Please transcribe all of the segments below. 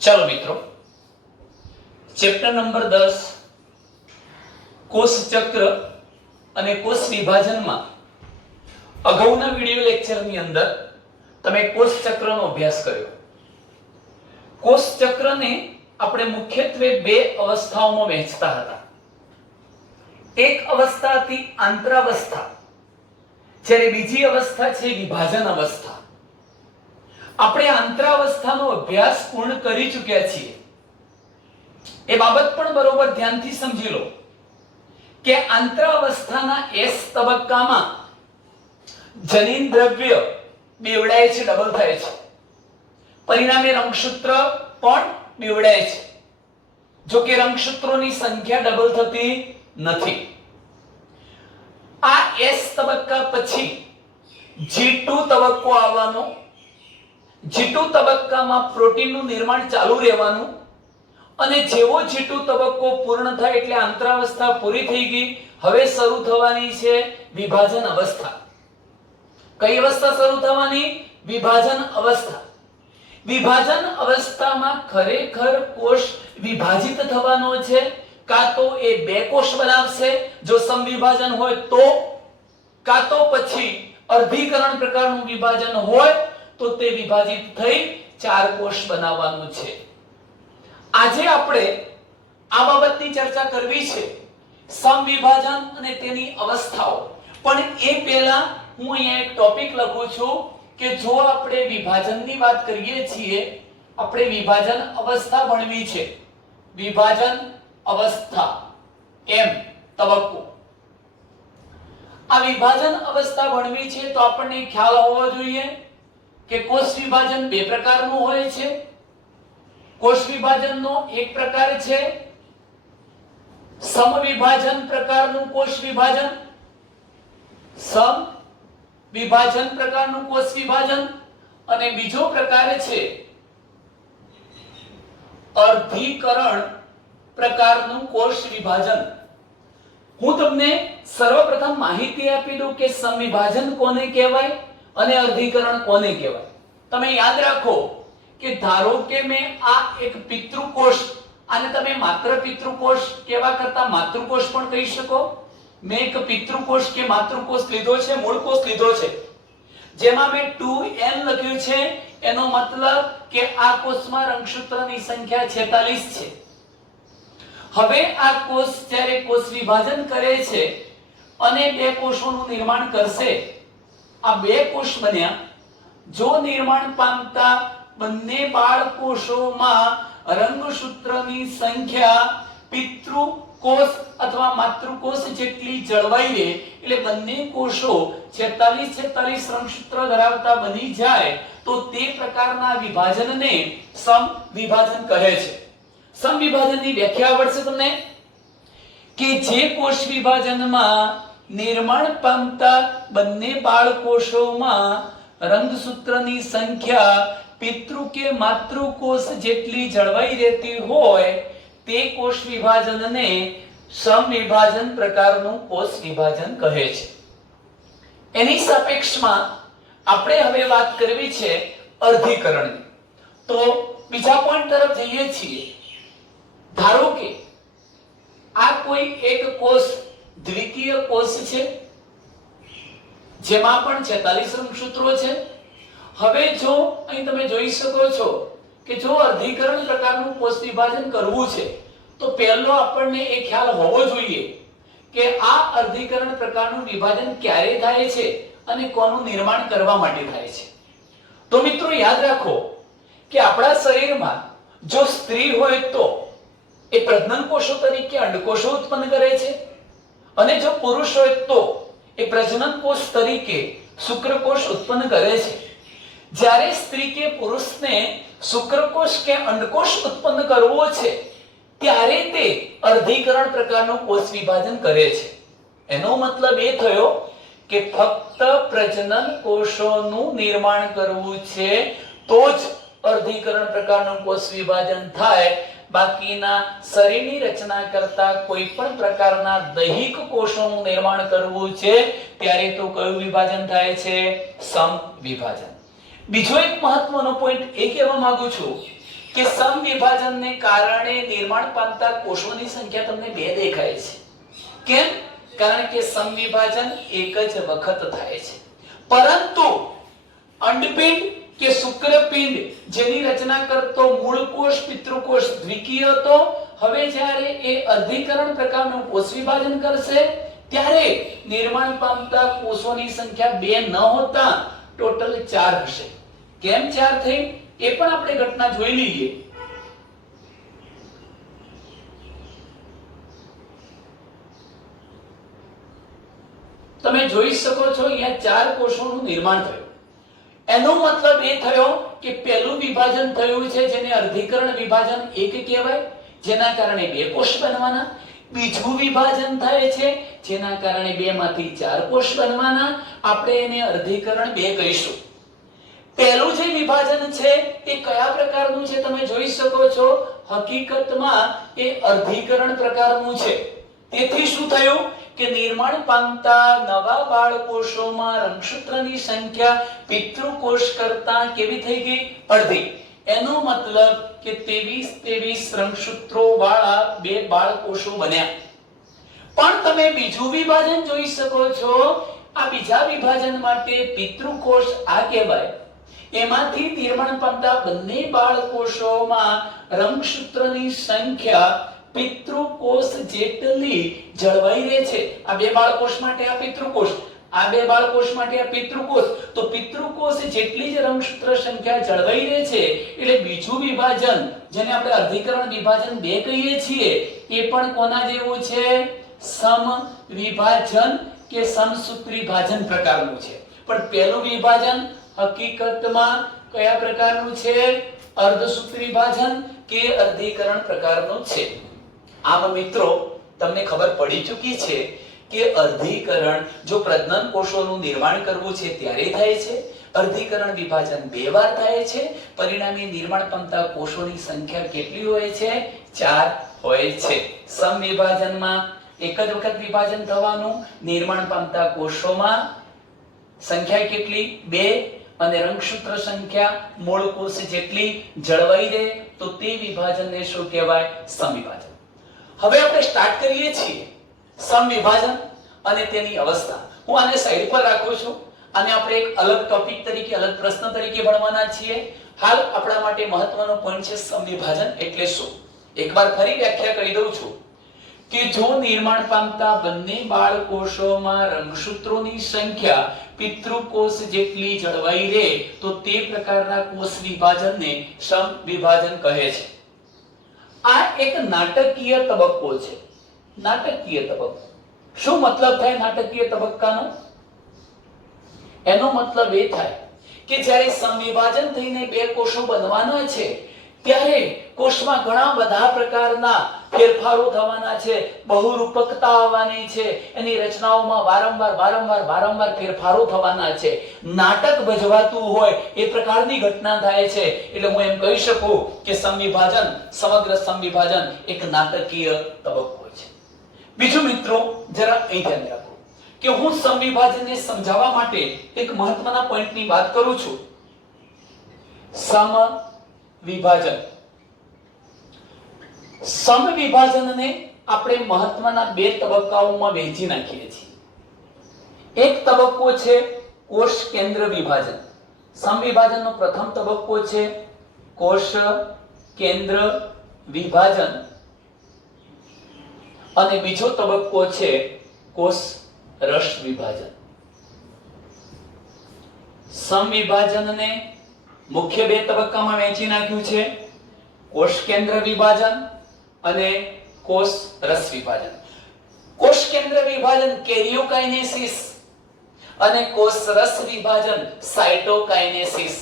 चलो मित्रों, chapter number 10 कोष चक्र અને કોષ વિભાજનમાં અગાઉના વિડિયો લેક્ચરની અંદર તમે કોષ ચક્રનો અભ્યાસ કર્યો। કોષ ચક્રને આપણે મુખ્યત્વે બે અવસ્થાઓમાં વહેંચતા હતા। એક અવસ્થા હતી આંતરાવસ્થા, જ્યારે બીજી અવસ્થા છે વિભાજન અવસ્થા। આપણે આંતરાવસ્થાનો અભ્યાસ પૂર્ણ કરી ચૂક્યા છીએ। એ બાબત પણ બરોબર ધ્યાનથી સમજી લો કે આંતરાવસ્થાના S તબક્કામાં જનીન દ્રવ્ય બેવડાય છે, ડબલ થાય છે, પરિણામે રંગસૂત્ર પણ બેવડાય છે। જો કે રંગસૂત્રોની સંખ્યા ડબલ થતી નથી। આ S તબક્કા પછી G2 તબક્કો આવવાનો। G2 તબક્કામાં પ્રોટીનનું નિર્માણ ચાલુ રહેવાનું અને જેવો G2 તબક્કો પૂર્ણ થાય એટલે આંતરાવસ્થા પૂરી થઈ ગઈ, હવે શરૂ થવાની છે વિભાજન અવસ્થા। કઈ અવસ્થા શરૂ થવાની? વિભાજન અવસ્થા। વિભાજન અવસ્થામાં ખરેખર કોષ વિભાજિત થવાનો છે, કાં તો એ બે કોષ બનાવશે જો સમવિભાજન હોય તો, કાં તો પછી અર્ધીકરણ પ્રકારનું વિભાજન હોય તો તે વિભાજિત થઈ ચાર કોષ બનાવવાનું છે। આજે આપણે આ બાબતની ચર્ચા કરવી છે, સમવિભાજન અને તેની અવસ્થાઓ। પણ એ પહેલા હું અહીંયા એક ટોપિક લખું છું કે જો આપણે વિભાજનની વાત કરીએ છીએ, આપણે વિભાજન અવસ્થા ભણવી છે। વિભાજન અવસ્થા એમ તબક્કો, આ વિભાજન અવસ્થા ભણવી છે તો આપણને ખ્યાલ હોવો જોઈએ કે કોષ વિભાજન બે પ્રકારનું હોય છે। કોષ વિભાજનનો એક પ્રકાર છે સમવિભાજન પ્રકારનું કોષ વિભાજન, સમવિભાજન પ્રકારનું કોષ વિભાજન, અને બીજો પ્રકાર છે અર્ધીકરણ પ્રકારનું કોષ વિભાજન। હું તમને સર્વપ્રથમ માહિતી આપી દઉં કે સમવિભાજન કોને કહેવાય અને અર્ધીકરણ કોને કહેવાય। તમે યાદ રાખો કે ધારો કે મેં આ એક પિતૃકોષ, આને તમે માત્ર પિતૃકોષ કહેવા કરતા માતૃકોષ પણ કહી શકો। મેં એક પિતૃકોષ કે માતૃકોષ લીધો છે, મૂળ કોષ લીધો છે, જેમાં મેં 2n લખ્યું છે, એનો મતલબ કે આ કોષમાં રંગસૂત્રની સંખ્યા 46 છે। હવે આ કોષ જ્યારે કોષ વિભાજન કરે છે અને બે કોષોનું નિર્માણ કરશે, આ બે કોષ બન્યા। જો નિર્માણ પામતા બંને બાળકોષોમાં રંગસૂત્રની સંખ્યા પિતૃકોષ અથવા માતૃકોષ જેટલી જળવાઈ રહે, એટલે બંને કોષો 46 રંગસૂત્ર ધરાવતા બની જાય તો તે પ્રકારના વિભાજનને સમવિભાજન કહે છે। સમવિભાજનની વ્યાખ્યા આવડશે તમને કે જે કોષ વિભાજનમાં નિર્માણ પામતા બંને બાળકોષોમાં રંગસૂત્રની સંખ્યા પિતૃ કે માતૃકોષ જેટલી જળવાઈ રહેતી હોય તે કોષ વિભાજનને સમવિભાજન પ્રકારનું કોષ વિભાજન કહે છે। એની સાપેક્ષમાં આપણે હવે વાત કરવી છે અર્ધીકરણની। તો બીજા પોઈન્ટ તરફ જઈએ છીએ। ધારો કે આ કોઈ એક કોષ દ્વિતીય કોષ છે, જેમાં પણ 46 રંગસૂત્રો છે। હવે જો અહીં તમે જોઈ શકો છો કે જો અર્ધીકરણ પ્રકારનું કોષ વિભાજન કરવું છે તો પહેલો આપણને એ ખ્યાલ હોવો જોઈએ કે આ અર્ધીકરણ પ્રકારનું વિભાજન ક્યારે થાય છે અને કોનું નિર્માણ કરવા માટે થાય છે। તો મિત્રો યાદ રાખો કે આપણા શરીરમાં જો સ્ત્રી હોય તો એ પ્રજનન કોષો તરીકે અંડકોષો ઉત્પન્ન કરે છે, અને જો પુરુષ હોય તો એ પ્રજનન કોષ તરીકે શુક્રકોષ ઉત્પન્ન કરે છે। જ્યારે સ્ત્રી કે પુરુષને શુક્રકોષ કે અંડકોષ ઉત્પન્ન કરવો છે ત્યારે તે અર્ધીકરણ પ્રકારનું કોષ વિભાજન કરે છે। એનો મતલબ એ થયો કે ફક્ત પ્રજનન કોષોનું નિર્માણ કરવું છે તો જ અર્ધીકરણ પ્રકારનું કોષ વિભાજન થાય। બાકીના શરીરની રચના કરતા કોઈ પણ પ્રકારના દૈહિક કોષોનું નિર્માણ કરવું છે ત્યારે તો કયું વિભાજન થાય છે? સમવિભાજન। બીજો એક મહત્વનો પોઈન્ટ એ કહેવા માંગુ છું કે સમવિભાજનને કારણે નિર્માણ પામતા કોષોની સંખ્યા તમને 2 દેખાય છે. કેમ? કારણ કે સમવિભાજન એક જ વખત થાય છે. પરંતુ અંડપિંડ કે શુક્રપિંડ જેની રચના કરતો મૂળ કોષ પિતૃકોષ દ્વિકીય હતો, હવે જ્યારે એ અર્ધીકરણ પ્રકારનું કોષ વિભાજન કરશે ત્યારે નિર્માણ પામતા કોષોની સંખ્યા 2 ન હોતા ટોટલ 4 હશે. કેમ 4 થઈ એ પણ આપણે ઘટના જોઈ લઈએ. તમે જોઈ શકો છો અહીંયા 4 કોષોનું નિર્માણ થયું. એનો મતલબ એ થયો કે પહેલું વિભાજન થયું છે જેને અર્ધીકરણ વિભાજન 1 કહેવાય, જેના કારણે 2 કોષ બનવાના. બીજું વિભાજન થાય છે જેના કારણે 2 માંથી 4 કોષ બનવાના, આપણે એને અર્ધીકરણ 2 કહીશું. પહેલું જે વિભાજન છે એ કયા પ્રકારનું છે તમે જોઈ શકો છો, હકીકતમાં એ અર્ધીકરણ પ્રકારનું છે. તેથી શું થયું કે નિર્માણ પામતા નવા બાળકોષોમાં રંગસૂત્રની સંખ્યા પિતૃકોષ કરતા કેવી થઈ ગઈ? અડધી. એનો મતલબ કે 23 રંગસૂત્રો વાળા 2 બાળકોષો બન્યા. પણ તમે બીજું વિભાજન જોઈ શકો છો. આ બીજા વિભાજન માટે પિતૃકોષ આ કહેવાય. એમાંથી નિર્માણ પામતા બંને બાળકોષોમાં રંગસૂત્રની સંખ્યા પિતૃકોષ જેટલી જળવાઈ રહે છે. આ 2 બાળકોષ માટે આ પિતૃકોષ, આ 2 બાળકોષ માટે આ પિતૃકોષ, તો પિતૃકોષ જેટલી જ રંગસૂત્ર સંખ્યા જળવાઈ રહે છે. એટલે બીજું વિભાજન જેને આપણે અર્ધીકરણ વિભાજન 2 કહીએ છીએ એ પણ કોના જેવું છે? સમ વિભાજન કે સમસૂત્રી ભાજન પ્રકારનું છે. પણ પહેલું વિભાજન હકીકતમાં કયા પ્રકારનું છે? અર્ધસૂત્રી ભાજન કે અર્ધીકરણ પ્રકારનું છે. આમ મિત્રો તમને ખબર પડી ચૂકી છે કે અર્ધીકરણ જો પ્રજનન કોષોનું નિર્માણ કરવું છે ત્યારે થાય છે. અર્ધીકરણ વિભાજન 2 વાર થાય છે. પરિણામે નિર્માણ પામતા કોષોની સંખ્યા કેટલી હોય છે? 4 હોય છે. સમવિભાજનમાં એક જ વખત વિભાજન થવાનું, નિર્માણ પામતા કોષોમાં સંખ્યા કેટલી? 2, અને રંગસૂત્ર સંખ્યા મૂળ કોષ જેટલી જળવાઈ રહે તો તે વિભાજનને શું કહેવાય? સમવિભાજન. હવે આપણે સ્ટાર્ટ કરીએ છીએ સમવિભાજન અને તેની અવસ્થા. હું આને સાઈડ પર રાખું છું. આને આપણે એક અલગ ટોપિક તરીકે, અલગ પ્રશ્ન તરીકે ભણવાના છીએ. હાલ આપણા માટે મહત્વનો પોઈન્ટ છે સમવિભાજન એટલે શું. એકવાર ફરી વ્યાખ્યા કરી દઉં છું કે જો નિર્માણ પામતા બંને બાળકોષોમાં રંગસૂત્રોની સંખ્યા પિતૃકોષ જેટલી જળવાઈ રહે તો તે પ્રકારના કોષ વિભાજનને સમવિભાજન કહે છે. આ એક નાટકીય તબક્કો છે. નાટકીય તબક્કો. શું મતલબ થાય નાટકીય તબક્કાનો? એનો મતલબ એ થાય કે જ્યારે સમવિભાજન થઈને 2 કોષો બનવાના છે ત્યારે કોષમાં ઘણા બધા પ્રકારના ફેરફારો થવાના છે, બહુરૂપકતા આવવાની છે, એની રચનાઓમાં વારંવાર ફેરફારો થવાના છે. નાટક ભજવાતું હોય એ પ્રકારની ઘટના થાય છે. એટલે હું એમ કહી શકું કે સમવિભાજન, સમગ્ર સમવિભાજન એક નાટકીય તબક્કો છે. બીજું મિત્રો જરા અહીં ધ્યાન રાખો કે હું સમવિભાજનને સમજાવવા માટે એક મહત્વના પોઈન્ટની વાત કરું છું. સમવિભાજન. સમવિભાજનને આપણે મહત્વના 2 તબક્કાઓમાં વહેંચી નાખીએ છીએ. એક તબક્કો છે કોષ કેન્દ્ર વિભાજન. સમવિભાજનનો પ્રથમ તબક્કો છે કોષ કેન્દ્ર વિભાજન અને બીજો તબક્કો છે કોષ રસ વિભાજન. સમવિભાજનને મુખ્ય 2 તબક્કામાં વહેંચી નાખ્યું છે, કોષ કેન્દ્ર વિભાજન અને કોષ રસ વિભાજન. કોષ કેન્દ્ર વિભાજન કેરિયોકાઇનેસિસ અને કોષ રસ વિભાજન સાયટોકાઇનેસિસ.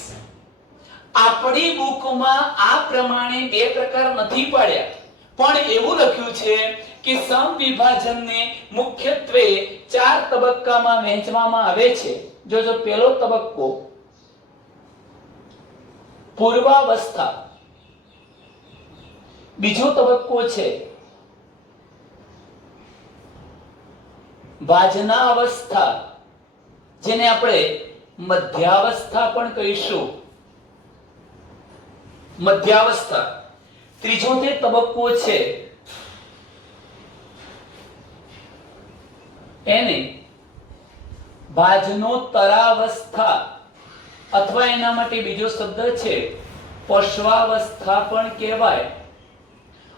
આપણી બુકમાં આ પ્રમાણે 2 પ્રકાર નથી પાડ્યા, પણ એવું લખ્યું છે કે સમવિભાજનને મુખ્યત્વે 4 તબક્કામાં વહેંચવામાં આવે છે. જો પહેલો તબક્કો પૂર્વાવસ્થા, બીજો તબક્કો છે વાજના અવસ્થા, જેને આપણે મધ્યાવસ્થા પણ કહીશું, મધ્યાવસ્થા. ત્રીજો તે તબક્કો છે એને ભાજનોત્તરાવસ્થા અથવા એના માટે બીજો શબ્દ છે પશ્વાવસ્થા પણ કહેવાય.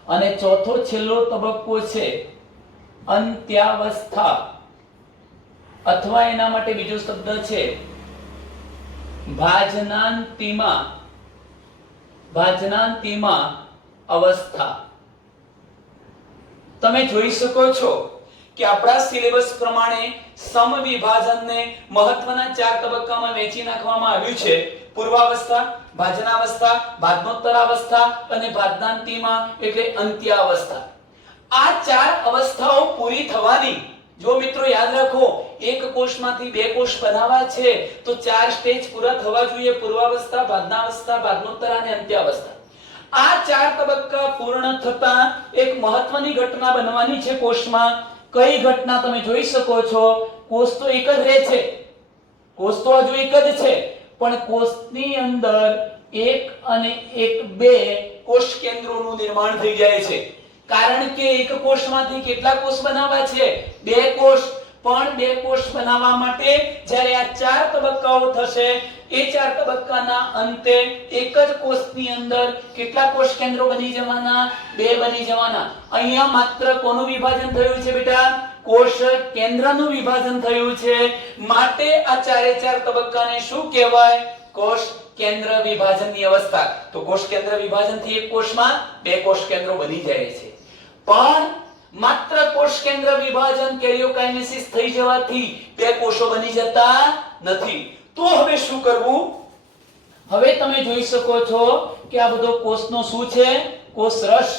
અને ચોથો છેલ્લો તબક્કો છે અંત્યાવસ્થા અથવા એના માટે બીજો શબ્દ છે ભાજનાંતિમા અવસ્થા. તમે જોઈ શકો છો કે આપણા સિલેબસ પ્રમાણે સમવિભાજનને મહત્વના 4 તબક્કામાં વહેંચી નાખવામાં આવ્યું છે. પૂર્વાવસ્થા, ભાજનાવસ્થા, ભાજનોત્તરાવસ્થા અને ભાજનાંતિમા એટલે અંત્યાવસ્થા. આ 4 અવસ્થાઓ પૂરી થવાની, જો મિત્રો યાદ રાખો એક કોષમાંથી 2 કોષ બનાવવા છે તો 4 સ્ટેજ પૂરા થવા જોઈએ. પૂર્વાવસ્થા, ભાજનાવસ્થા, ભાજનોત્તર અને અંત્યાવસ્થા. આ 4 તબક્કા પૂર્ણ થતા એક મહત્વની ઘટના બનવાની છે કોષમાં. કઈ ઘટના તમે જોઈ શકો છો? કોષ તો એક જ રહે છે, કોષ તો હજુ એક જ છે, પણ કોષની અંદર 1 અને 2 કોષ કેન્દ્રોનું નિર્માણ થઈ જાય છે. કારણ કે એક કોષમાંથી કેટલા કોષ બનાવવા છે? 2 કોષ. પણ 2 કોષ બનાવવા માટે જ્યારે આ 4 તબક્કાઓ થશે એ 4 તબક્કાના અંતે એક જ કોષની અંદર કેટલા કોષ કેન્દ્રો બની જવાના? 2 બની જવાના. અહીંયા માત્ર કોનું વિભાજન થયું છે બેટા? કોષ કેન્દ્રનું વિભાજન થયું છે. માટે આ 4 તબક્કાને શું કહેવાય? કોષ કેન્દ્ર વિભાજનની અવસ્થા. તો કોષ કેન્દ્ર વિભાજનથી એક કોષમાં 2 કોષ કેન્દ્રો બની જાય છે. પણ માત્ર કોષ કેન્દ્ર વિભાજન કેરિયોકાઇનેસિસ થઈ જવાથી 2 કોષો બની જતા નથી. તો હવે શું કરવું? હવે તમે જોઈ શકો છો કે આ બધો કોષનો શું છે? કોષરસ.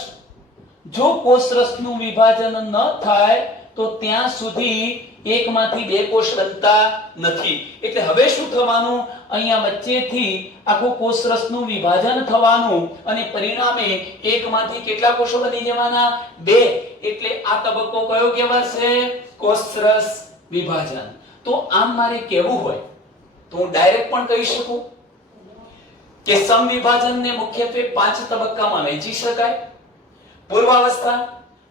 જો કોષરસનું વિભાજન ન થાય તો ત્યાં સુધી એકમાંથી 2 કોષ બનતા નથી. એટલે હવે શું થવાનું? અહીંયા વચ્ચેથી આખું કોષરસનું વિભાજન થવાનું અને પરિણામે એકમાંથી કેટલા કોષો બની જવાના? 2. એટલે આ તબક્કો કયો કહેવાશે? કોષરસ વિભાજન. તો આમ મારે કહેવું હોય તો હું ડાયરેક્ટ પણ કહી શકું કે સમવિભાજનને મુખ્યત્વે 5 તબક્કામાં વહેંચી શકાય. પૂર્વાવસ્થા,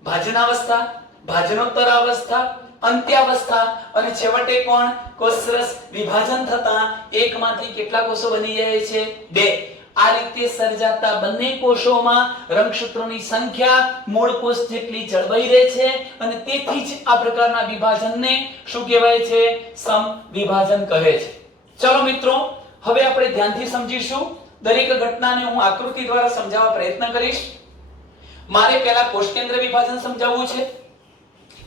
ભાજનાવસ્થા, ભાજનોત્તરાવસ્થા, અંત્યાવસ્થા અને છેવટે કોણ? કોષરસ વિભાજન થતા એકમાંથી કેટલા કોષો બની જાય છે? 2. આ રીતે સર્જાતા બંને કોષોમાં રંગસૂત્રોની સંખ્યા મૂળ કોષ જેટલી જળવાઈ રહે છે અને તેથી જ આ પ્રકારના વિભાજનને શું કહેવાય છે? સમવિભાજન કહે છે. ચલો મિત્રો, હવે આપણે ધ્યાનથી સમજીશું. દરેક ઘટનાને હું આકૃતિ દ્વારા સમજાવવા પ્રયત્ન કરીશ. મારે પહેલા કોષ કેન્દ્ર વિભાજન સમજાવવું છે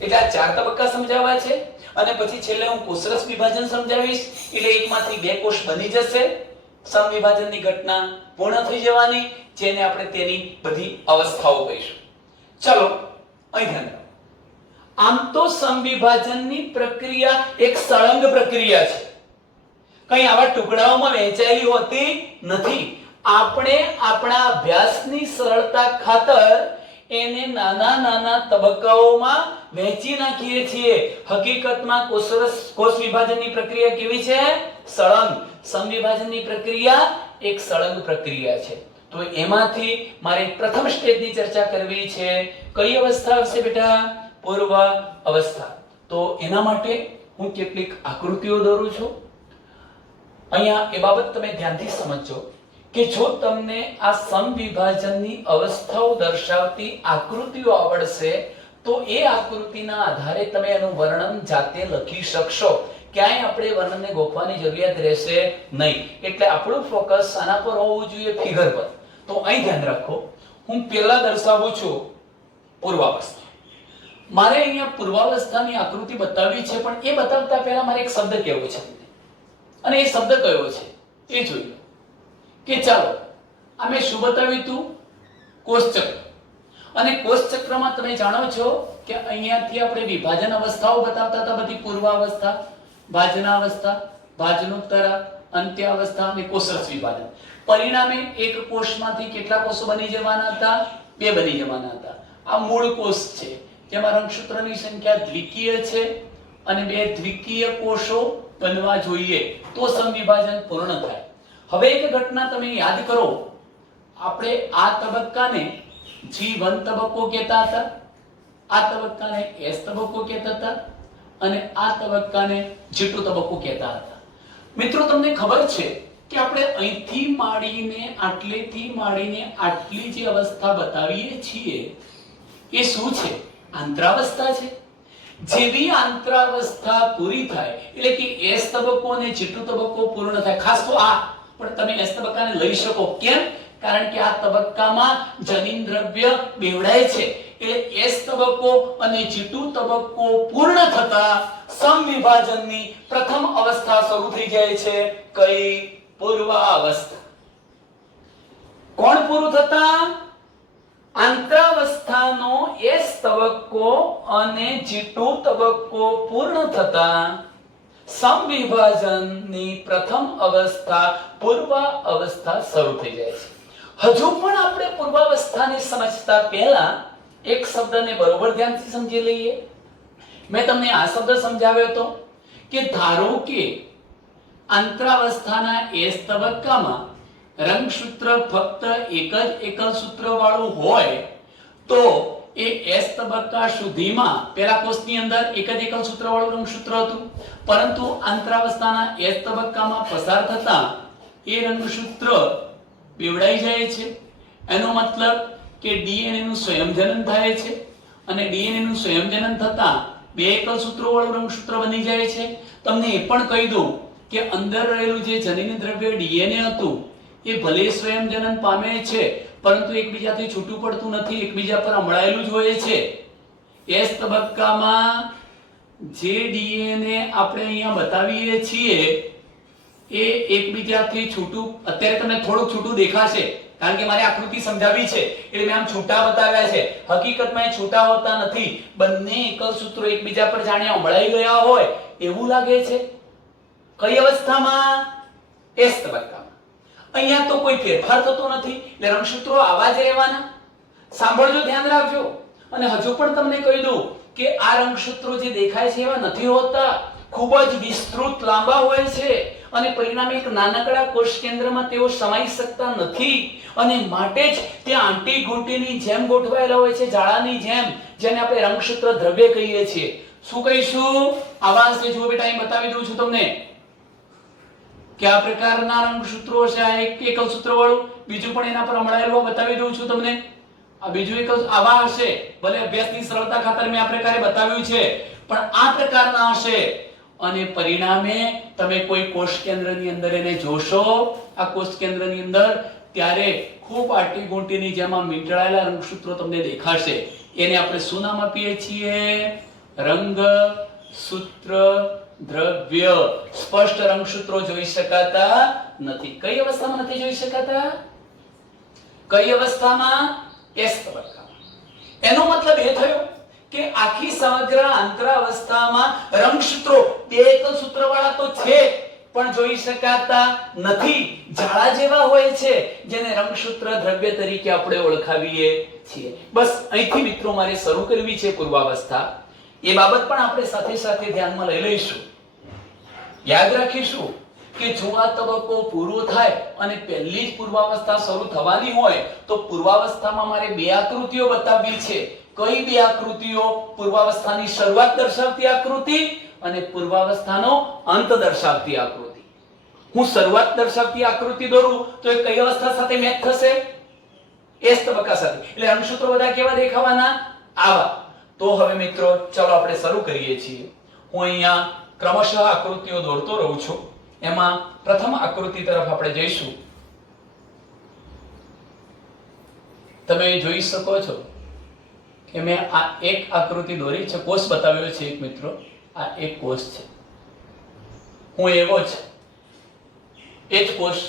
એટલે આ 4 તબક્કા સમજાવવા છે અને પછી છેલ્લે હું કોષરસ વિભાજન સમજાવીશ એટલે એકમાંથી 2 કોષ બની જશે. સમવિભાજનની ઘટના પૂર્ણ થઈ જવાની, જેને આપણે તેની બધી અવસ્થાઓ કહીશું. ચલો અહીં ધ્યાન રાખો. આમ તો સમવિભાજનની પ્રક્રિયા એક સળંગ પ્રક્રિયા છે, કઈ આવા ટુકડાઓમાં વહેંચાયેલી હોતી નથી. આપણે આપણા અભ્યાસની સરળતા ખાતર એને નાના નાના તબક્કાઓમાં વહેંચી નાખીએ છીએ. હકીકતમાં કોષ વિભાજનની પ્રક્રિયા કેવી છે? સળંગ. સમવિભાજનની પ્રક્રિયા એક સળંગ પ્રક્રિયા છે. તો એમાંથી મારે પ્રથમ સ્ટેજની ચર્ચા કરવી છે. કઈ અવસ્થા આવશે બેટા? પૂર્વ અવસ્થા. તો એના માટે હું કેટલીક આકૃતિઓ દોરું છું. અહીંયા એ બાબત તમે ધ્યાનથી સમજજો કે જો તમને આ સમવિભાજનની અવસ્થાઓ દર્શાવતી આકૃતિઓ આવડશે તો એ આકૃતિના આધારે તમે એનું વર્ણન જાતે લખી શકશો. ક્યાંય આપણે વર્ણનને ગોખવાની જરૂરિયાત રહેશે નહીં. એટલે આપણું ફોકસ આના પર હોવું જોઈએ, ફિગર પર. તો અહીં ધ્યાન રાખો, હું પહેલા દર્શાવું છું પૂર્વાવસ્થા. મારે અહીંયા પૂર્વાવસ્થાની આકૃતિ બતાવવી છે, પણ એ બતાવતા પહેલા મારે એક શબ્દ કહેવો છે અને એ શબ્દ કયો છે એ જોઈ લો. કે ચાલો આ મેં શું બતાવ્યું હતું? કોષચક્ર. અને કોષચક્રમાં તમે જાણો છો કે અહીંયાથી આપણે વિભાજન અવસ્થાઓ બતાવતા હતા, બધી પૂર્વાવસ્થા, ભાજનાવસ્થા, ભાજનોત્તરા, અંત્યાવસ્થા અને કોષરસ વિભાજન. પરિણામે એક કોષમાંથી કેટલા કોષો બની જવાના હતા? 2 બની જવાના હતા. આ મૂળ કોષ છે જેમાં રંગસૂત્રોની સંખ્યા દ્વિકીય છે અને 2 દ્વિકીય કોષો બનવા જોઈએ તો સમવિભાજન પૂર્ણ થાય. હવે એક ઘટના તમે યાદ કરો આપણે આ તબક્કાને G1 તબક્કો કહેતા હતા, આ તબક્કાને S તબક્કો કહેતા હતા અને આ તબક્કાને G2 તબક્કો કહેતા હતા. મિત્રો તમને ખબર છે કે આપણે અહીંથી માંડીને આટલેથી માંડીને આટલી જે અવસ્થા બતાવીએ છીએ એ શું છે? આંતરાવસ્થા છે. જેવી આંતરાવસ્થા પૂરી થાય એટલે કે S તબક્કો અને G2 તબક્કો પૂર્ણ થાય, ખાસ તો આ પણ તમે S તબક્કાને લઈ શકો. કેમ? કારણ કે આ તબક્કામાં જનીન દ્રવ્ય બેવડાય છે. એટલે S તબક્કો અને G2 તબક્કો પૂર્ણ થતા સમવિભાજનની પ્રથમ અવસ્થા શરૂ થઈ જાય છે. કઈ? પૂર્વાવસ્થા. કોણ પૂરું થતા? આંતરાવસ્થાનો S તબક્કો અને G2 તબક્કો પૂર્ણ થતા સમવિભાજનની પ્રથમ અવસ્થા પૂર્વાવસ્થા શરૂ થઈ જાય છે. હજુ પણ આપણે પૂર્વાવસ્થાને સમજતા પહેલા એક શબ્દને બરોબર ધ્યાનથી સમજી લઈએ. મેં તમને આ શબ્દ સમજાવ્યો હતો કે ધારો કે આંતરાવસ્થાના S તબક્કામાં રંગસૂત્ર ફક્ત એક જ એકલ સૂત્ર વાળું હોય તો એ S તબક્કા સુધીમાં પહેલા કોષની અંદર એક જ એકલ સૂત્ર વાળું રંગસૂત્ર હતું, પરંતુ આંતરાવસ્થાના S તબક્કામાં પસાર થતા એ રંગસૂત્ર બેવડાઈ જાય છે. એનો મતલબ કે DNA નું સંયોજન થાય છે અને DNA નું સંયોજન થતા બે એકલ સૂત્રો વાળું રંગસૂત્ર બની જાય છે. તમને એ પણ કહી દઉં કે અંદર રહેલું જે જનીન દ્રવ્ય DNA હતું એ ભલે સંયોજન પામે છે પરંતુ એકબીજાથી છૂટું પડતું નથી, એકબીજા પર અમળાયેલું જ હોય છે. S તબક્કામાં જે DNA આપણે અહીંયા બતાવીએ છીએ એ એકબીજાથી છૂટું, અત્યારે તમને થોડું છૂટું દેખાશે કારણ કે મારે આકૃતિ સમજાવી છે એટલે મેં આમ છૂટા બતાવ્યા છે. હકીકતમાં એ છૂટા હોતા નથી. બંને એકલ સૂત્રો એકબીજા પર જાણે અમળાઈ ગયા હોય એવું લાગે છે. કઈ અવસ્થામાં? S તબક્કામાં. અહીંયા તો કોઈ ફેરફાર થતો નથી એટલે રંગસૂત્રો આવા જ રહેવાના. સાંભળજો, ધ્યાન રાખજો. અને હજુ પણ તમને કહી દઉં કે આ રંગસૂત્રો જે દેખાય છે એવા નથી હોતા, ખૂબ જ વિસ્તૃત લાંબા હોય છે અને પરિણામે એક નાનકડા કોષ કેન્દ્રમાં તેઓ સમાઈ શકતા નથી અને માટે જ તે આંટી ઘૂંટીની જેમ ગોઠવાયેલા હોય છે, જાળાની જેમ, જેને આપણે રંગસૂત્ર દ્રવ્ય કહીએ છીએ. શું કહીશું? આવા છે. જુઓ બેટા, અહીં બતાવી દઉં છું તમને કે આ પ્રકારના રંગસૂત્રો છે. આ એક એકલ સૂત્ર વાળું, બીજું પણ એના પર અમળાયેલું બતાવી દઉં છું તમને. આ બીજું એકલ આવા હશે, ભલે અભ્યાસની સરળતા ખાતર મેં આ પ્રકારે બતાવ્યું છે, પણ આ પ્રકારના હશે અને પરિણામે તમે કોઈ કોષ કેન્દ્રની અંદર એને જોશો, આ કોષ કેન્દ્રની અંદર, ત્યારે ખૂબ આટી ગોટીની જેમ મીંટળાયેલા રંગસૂત્રો તમને દેખાશે. એને આપણે શું નામ આપીએ છીએ? રંગસૂત્ર દ્રવ્ય. સ્પષ્ટ રંગસૂત્રો જોઈ શકાતા નથી. કઈ અવસ્થામાં નથી જોઈ શકાતા? કઈ અવસ્થામાં? S તબક્કામાં. એનો મતલબ એ થયો કે આખી સમગ્ર આંતરાવસ્થામાં રંગસૂત્રો બે એકલ સૂત્રવાળા તો છે પણ જોઈ શકાતા નથી. જાળા જેવા હોય છે જેને રંગસૂત્ર દ્રવ્ય તરીકે આપણે ઓળખાવીએ છીએ. બસ અહીંથી મિત્રો મારે શરૂ કરવી છે પૂર્વાવસ્થા. એ બાબત પણ આપણે સાથે સાથે ધ્યાનમાં લઈ લઈશું. યાદ રાખીશું કે જો આ તબક્કો પૂરો થાય અને પહેલી જ પૂર્વાવસ્થા શરૂ થવાની હોય તો પૂર્વાવસ્થામાં મારે બે આકૃતિઓ બતાવવી છે. કઈ બે આકૃતિઓ? પૂર્વાવસ્થાની શરૂઆત દર્શાવતી આકૃતિ અને પૂર્વાવસ્થાનો અંત દર્શાવતી આકૃતિ. હું શરૂઆત દર્શાવતી આકૃતિ દોરું તો એ કઈ અવસ્થા સાથે મેચ થશે? S તબક્કા સાથે. એટલે રંગસૂત્રો બધા કેવા દેખાવાના? આવા. તો હવે મિત્રો ચાલો આપણે શરૂ કરીએ છીએ. હું અહીંયા ક્રમશઃ આકૃતિઓ દોરતો રહું છું. એમાં પ્રથમ આકૃતિ તરફ આપણે જઈશું. તમે જોઈ શકો છો કે મેં આ એક આકૃતિ દોરી છે, કોષ બતાવ્યો છે એક મિત્રો. આ એક કોષ છે, હું એવો જ એ જ કોષ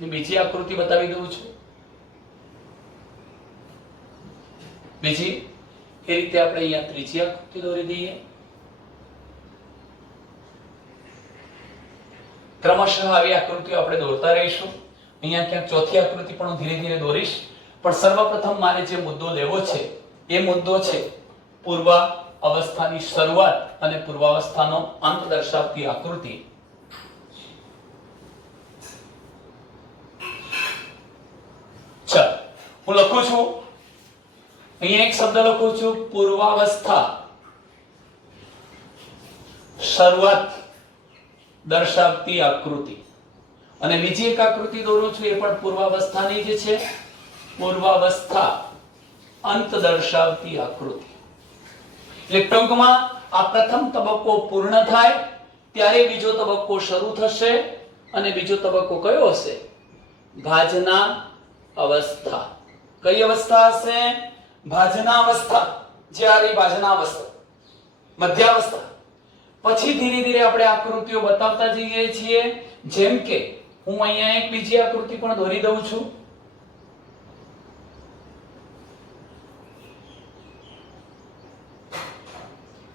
બીજી આકૃતિ બતાવી દઉં છું. બીજી એ રીતે આપણે અહીંયા ત્રીજી આકૃતિ દોરી દઈએ. ક્રમશઃ આવી આકૃતિઓ આપણે દોરતા રહીશું. અહીંયા ક્યાંક ચોથી આકૃતિ પણ હું ધીરે ધીરે દોરીશ. પણ સર્વપ્રથમ મારે જે મુદ્દો લેવો છે એ મુદ્દો છે પૂર્વ અવસ્થાની શરૂઆત અને પૂર્વાવસ્થાનો અંત દર્શાવતી આકૃતિ. હું લખું છું અહીંયા એક શબ્દ લખું છું પૂર્વાવસ્થા, શરૂઆત દર્શાવતી આકૃતિ, અને બીજી એક આકૃતિ દોરું છું એ પણ પૂર્વાવસ્થાની જ છે, પૂર્વાવસ્થા અંત દર્શાવતી આકૃતિ. એટલે ટૂંકમાં આ પ્રથમ તબક્કો પૂર્ણ થાય ત્યારે બીજો તબક્કો શરૂ થશે, અને બીજો તબક્કો કયો હશે? ભાજના અવસ્થા. કઈ અવસ્થા હશે? ભાજના અવસ્થા. જ્યારે ભાજના અવસ્થા, મધ્યાવસ્થા. પછી ધીરે ધીરે આપણે આકૃતિઓ બતાવતા જઈએ છીએ. જેમ કે હું અહીંયા એક બીજી આકૃતિ પણ દોરી દઉં છું.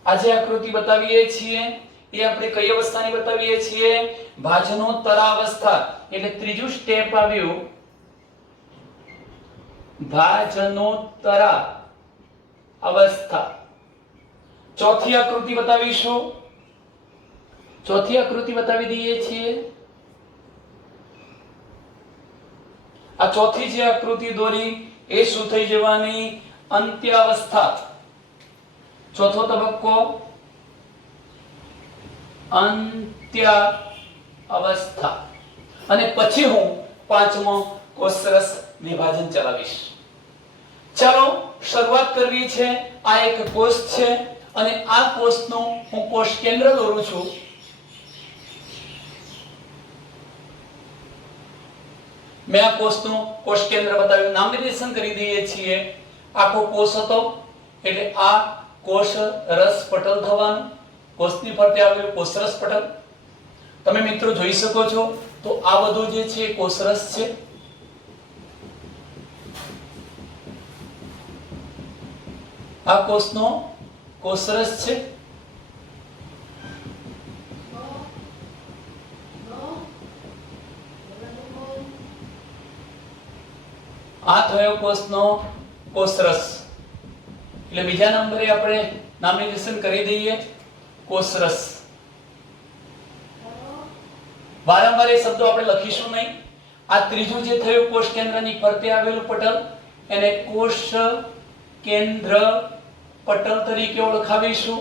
આજે આકૃતિ બતાવીએ છીએ એ આપણે કઈ અવસ્થાની બતાવીએ છીએ? ભાજનોત્તરાવસ્થા. એટલે ત્રીજું સ્ટેપ આવ્યું ભાજનોત્તરા અવસ્થા. ચોથી આકૃતિ બતાવીશું. ચોથી આકૃતિ બતાવી દઈએ છીએ. આ ચોથી જે આકૃતિ દોરી એ શું થઈ જવાની? અંત્યાવસ્થા. ચોથો તબક્કો અંત્ય અવસ્થા. અને પછી હું પાંચમો કોષરસ વિભાજન ચલાવીશ. ચાલો શરૂઆત કરવી છે. આ એક કોષ છે અને આ કોષનું હું કોષ કેન્દ્ર દોરું છું. મેં આ કોષનું કોષ કેન્દ્ર બતાવ્યું, નામ નિર્દેશન કરી દઈએ છીએ. આખો કોષ હતો એટલે આ કોષ રસ પટલ થવાનું. કોષની ફરતે આવેલું કોષરસ પટલ તમે મિત્રો જોઈ શકો છો. તો આ બધું જે છે એ કોષરસ છે. આ કોષનો કોષરસ છે. આ થયો કોષનો કોષરસ. એટલે બીજા નંબરે આપણે નામ નિર્દેશન કરી દઈએ કોષરસ. વારંવાર એ શબ્દો આપણે લખીશું નહીં. આ ત્રીજું જે થયું કોષ કેન્દ્રની ફરતે આવેલું પટલ એને કોષ કેન્દ્ર પટલ તરીકે ઓળખાવીશું.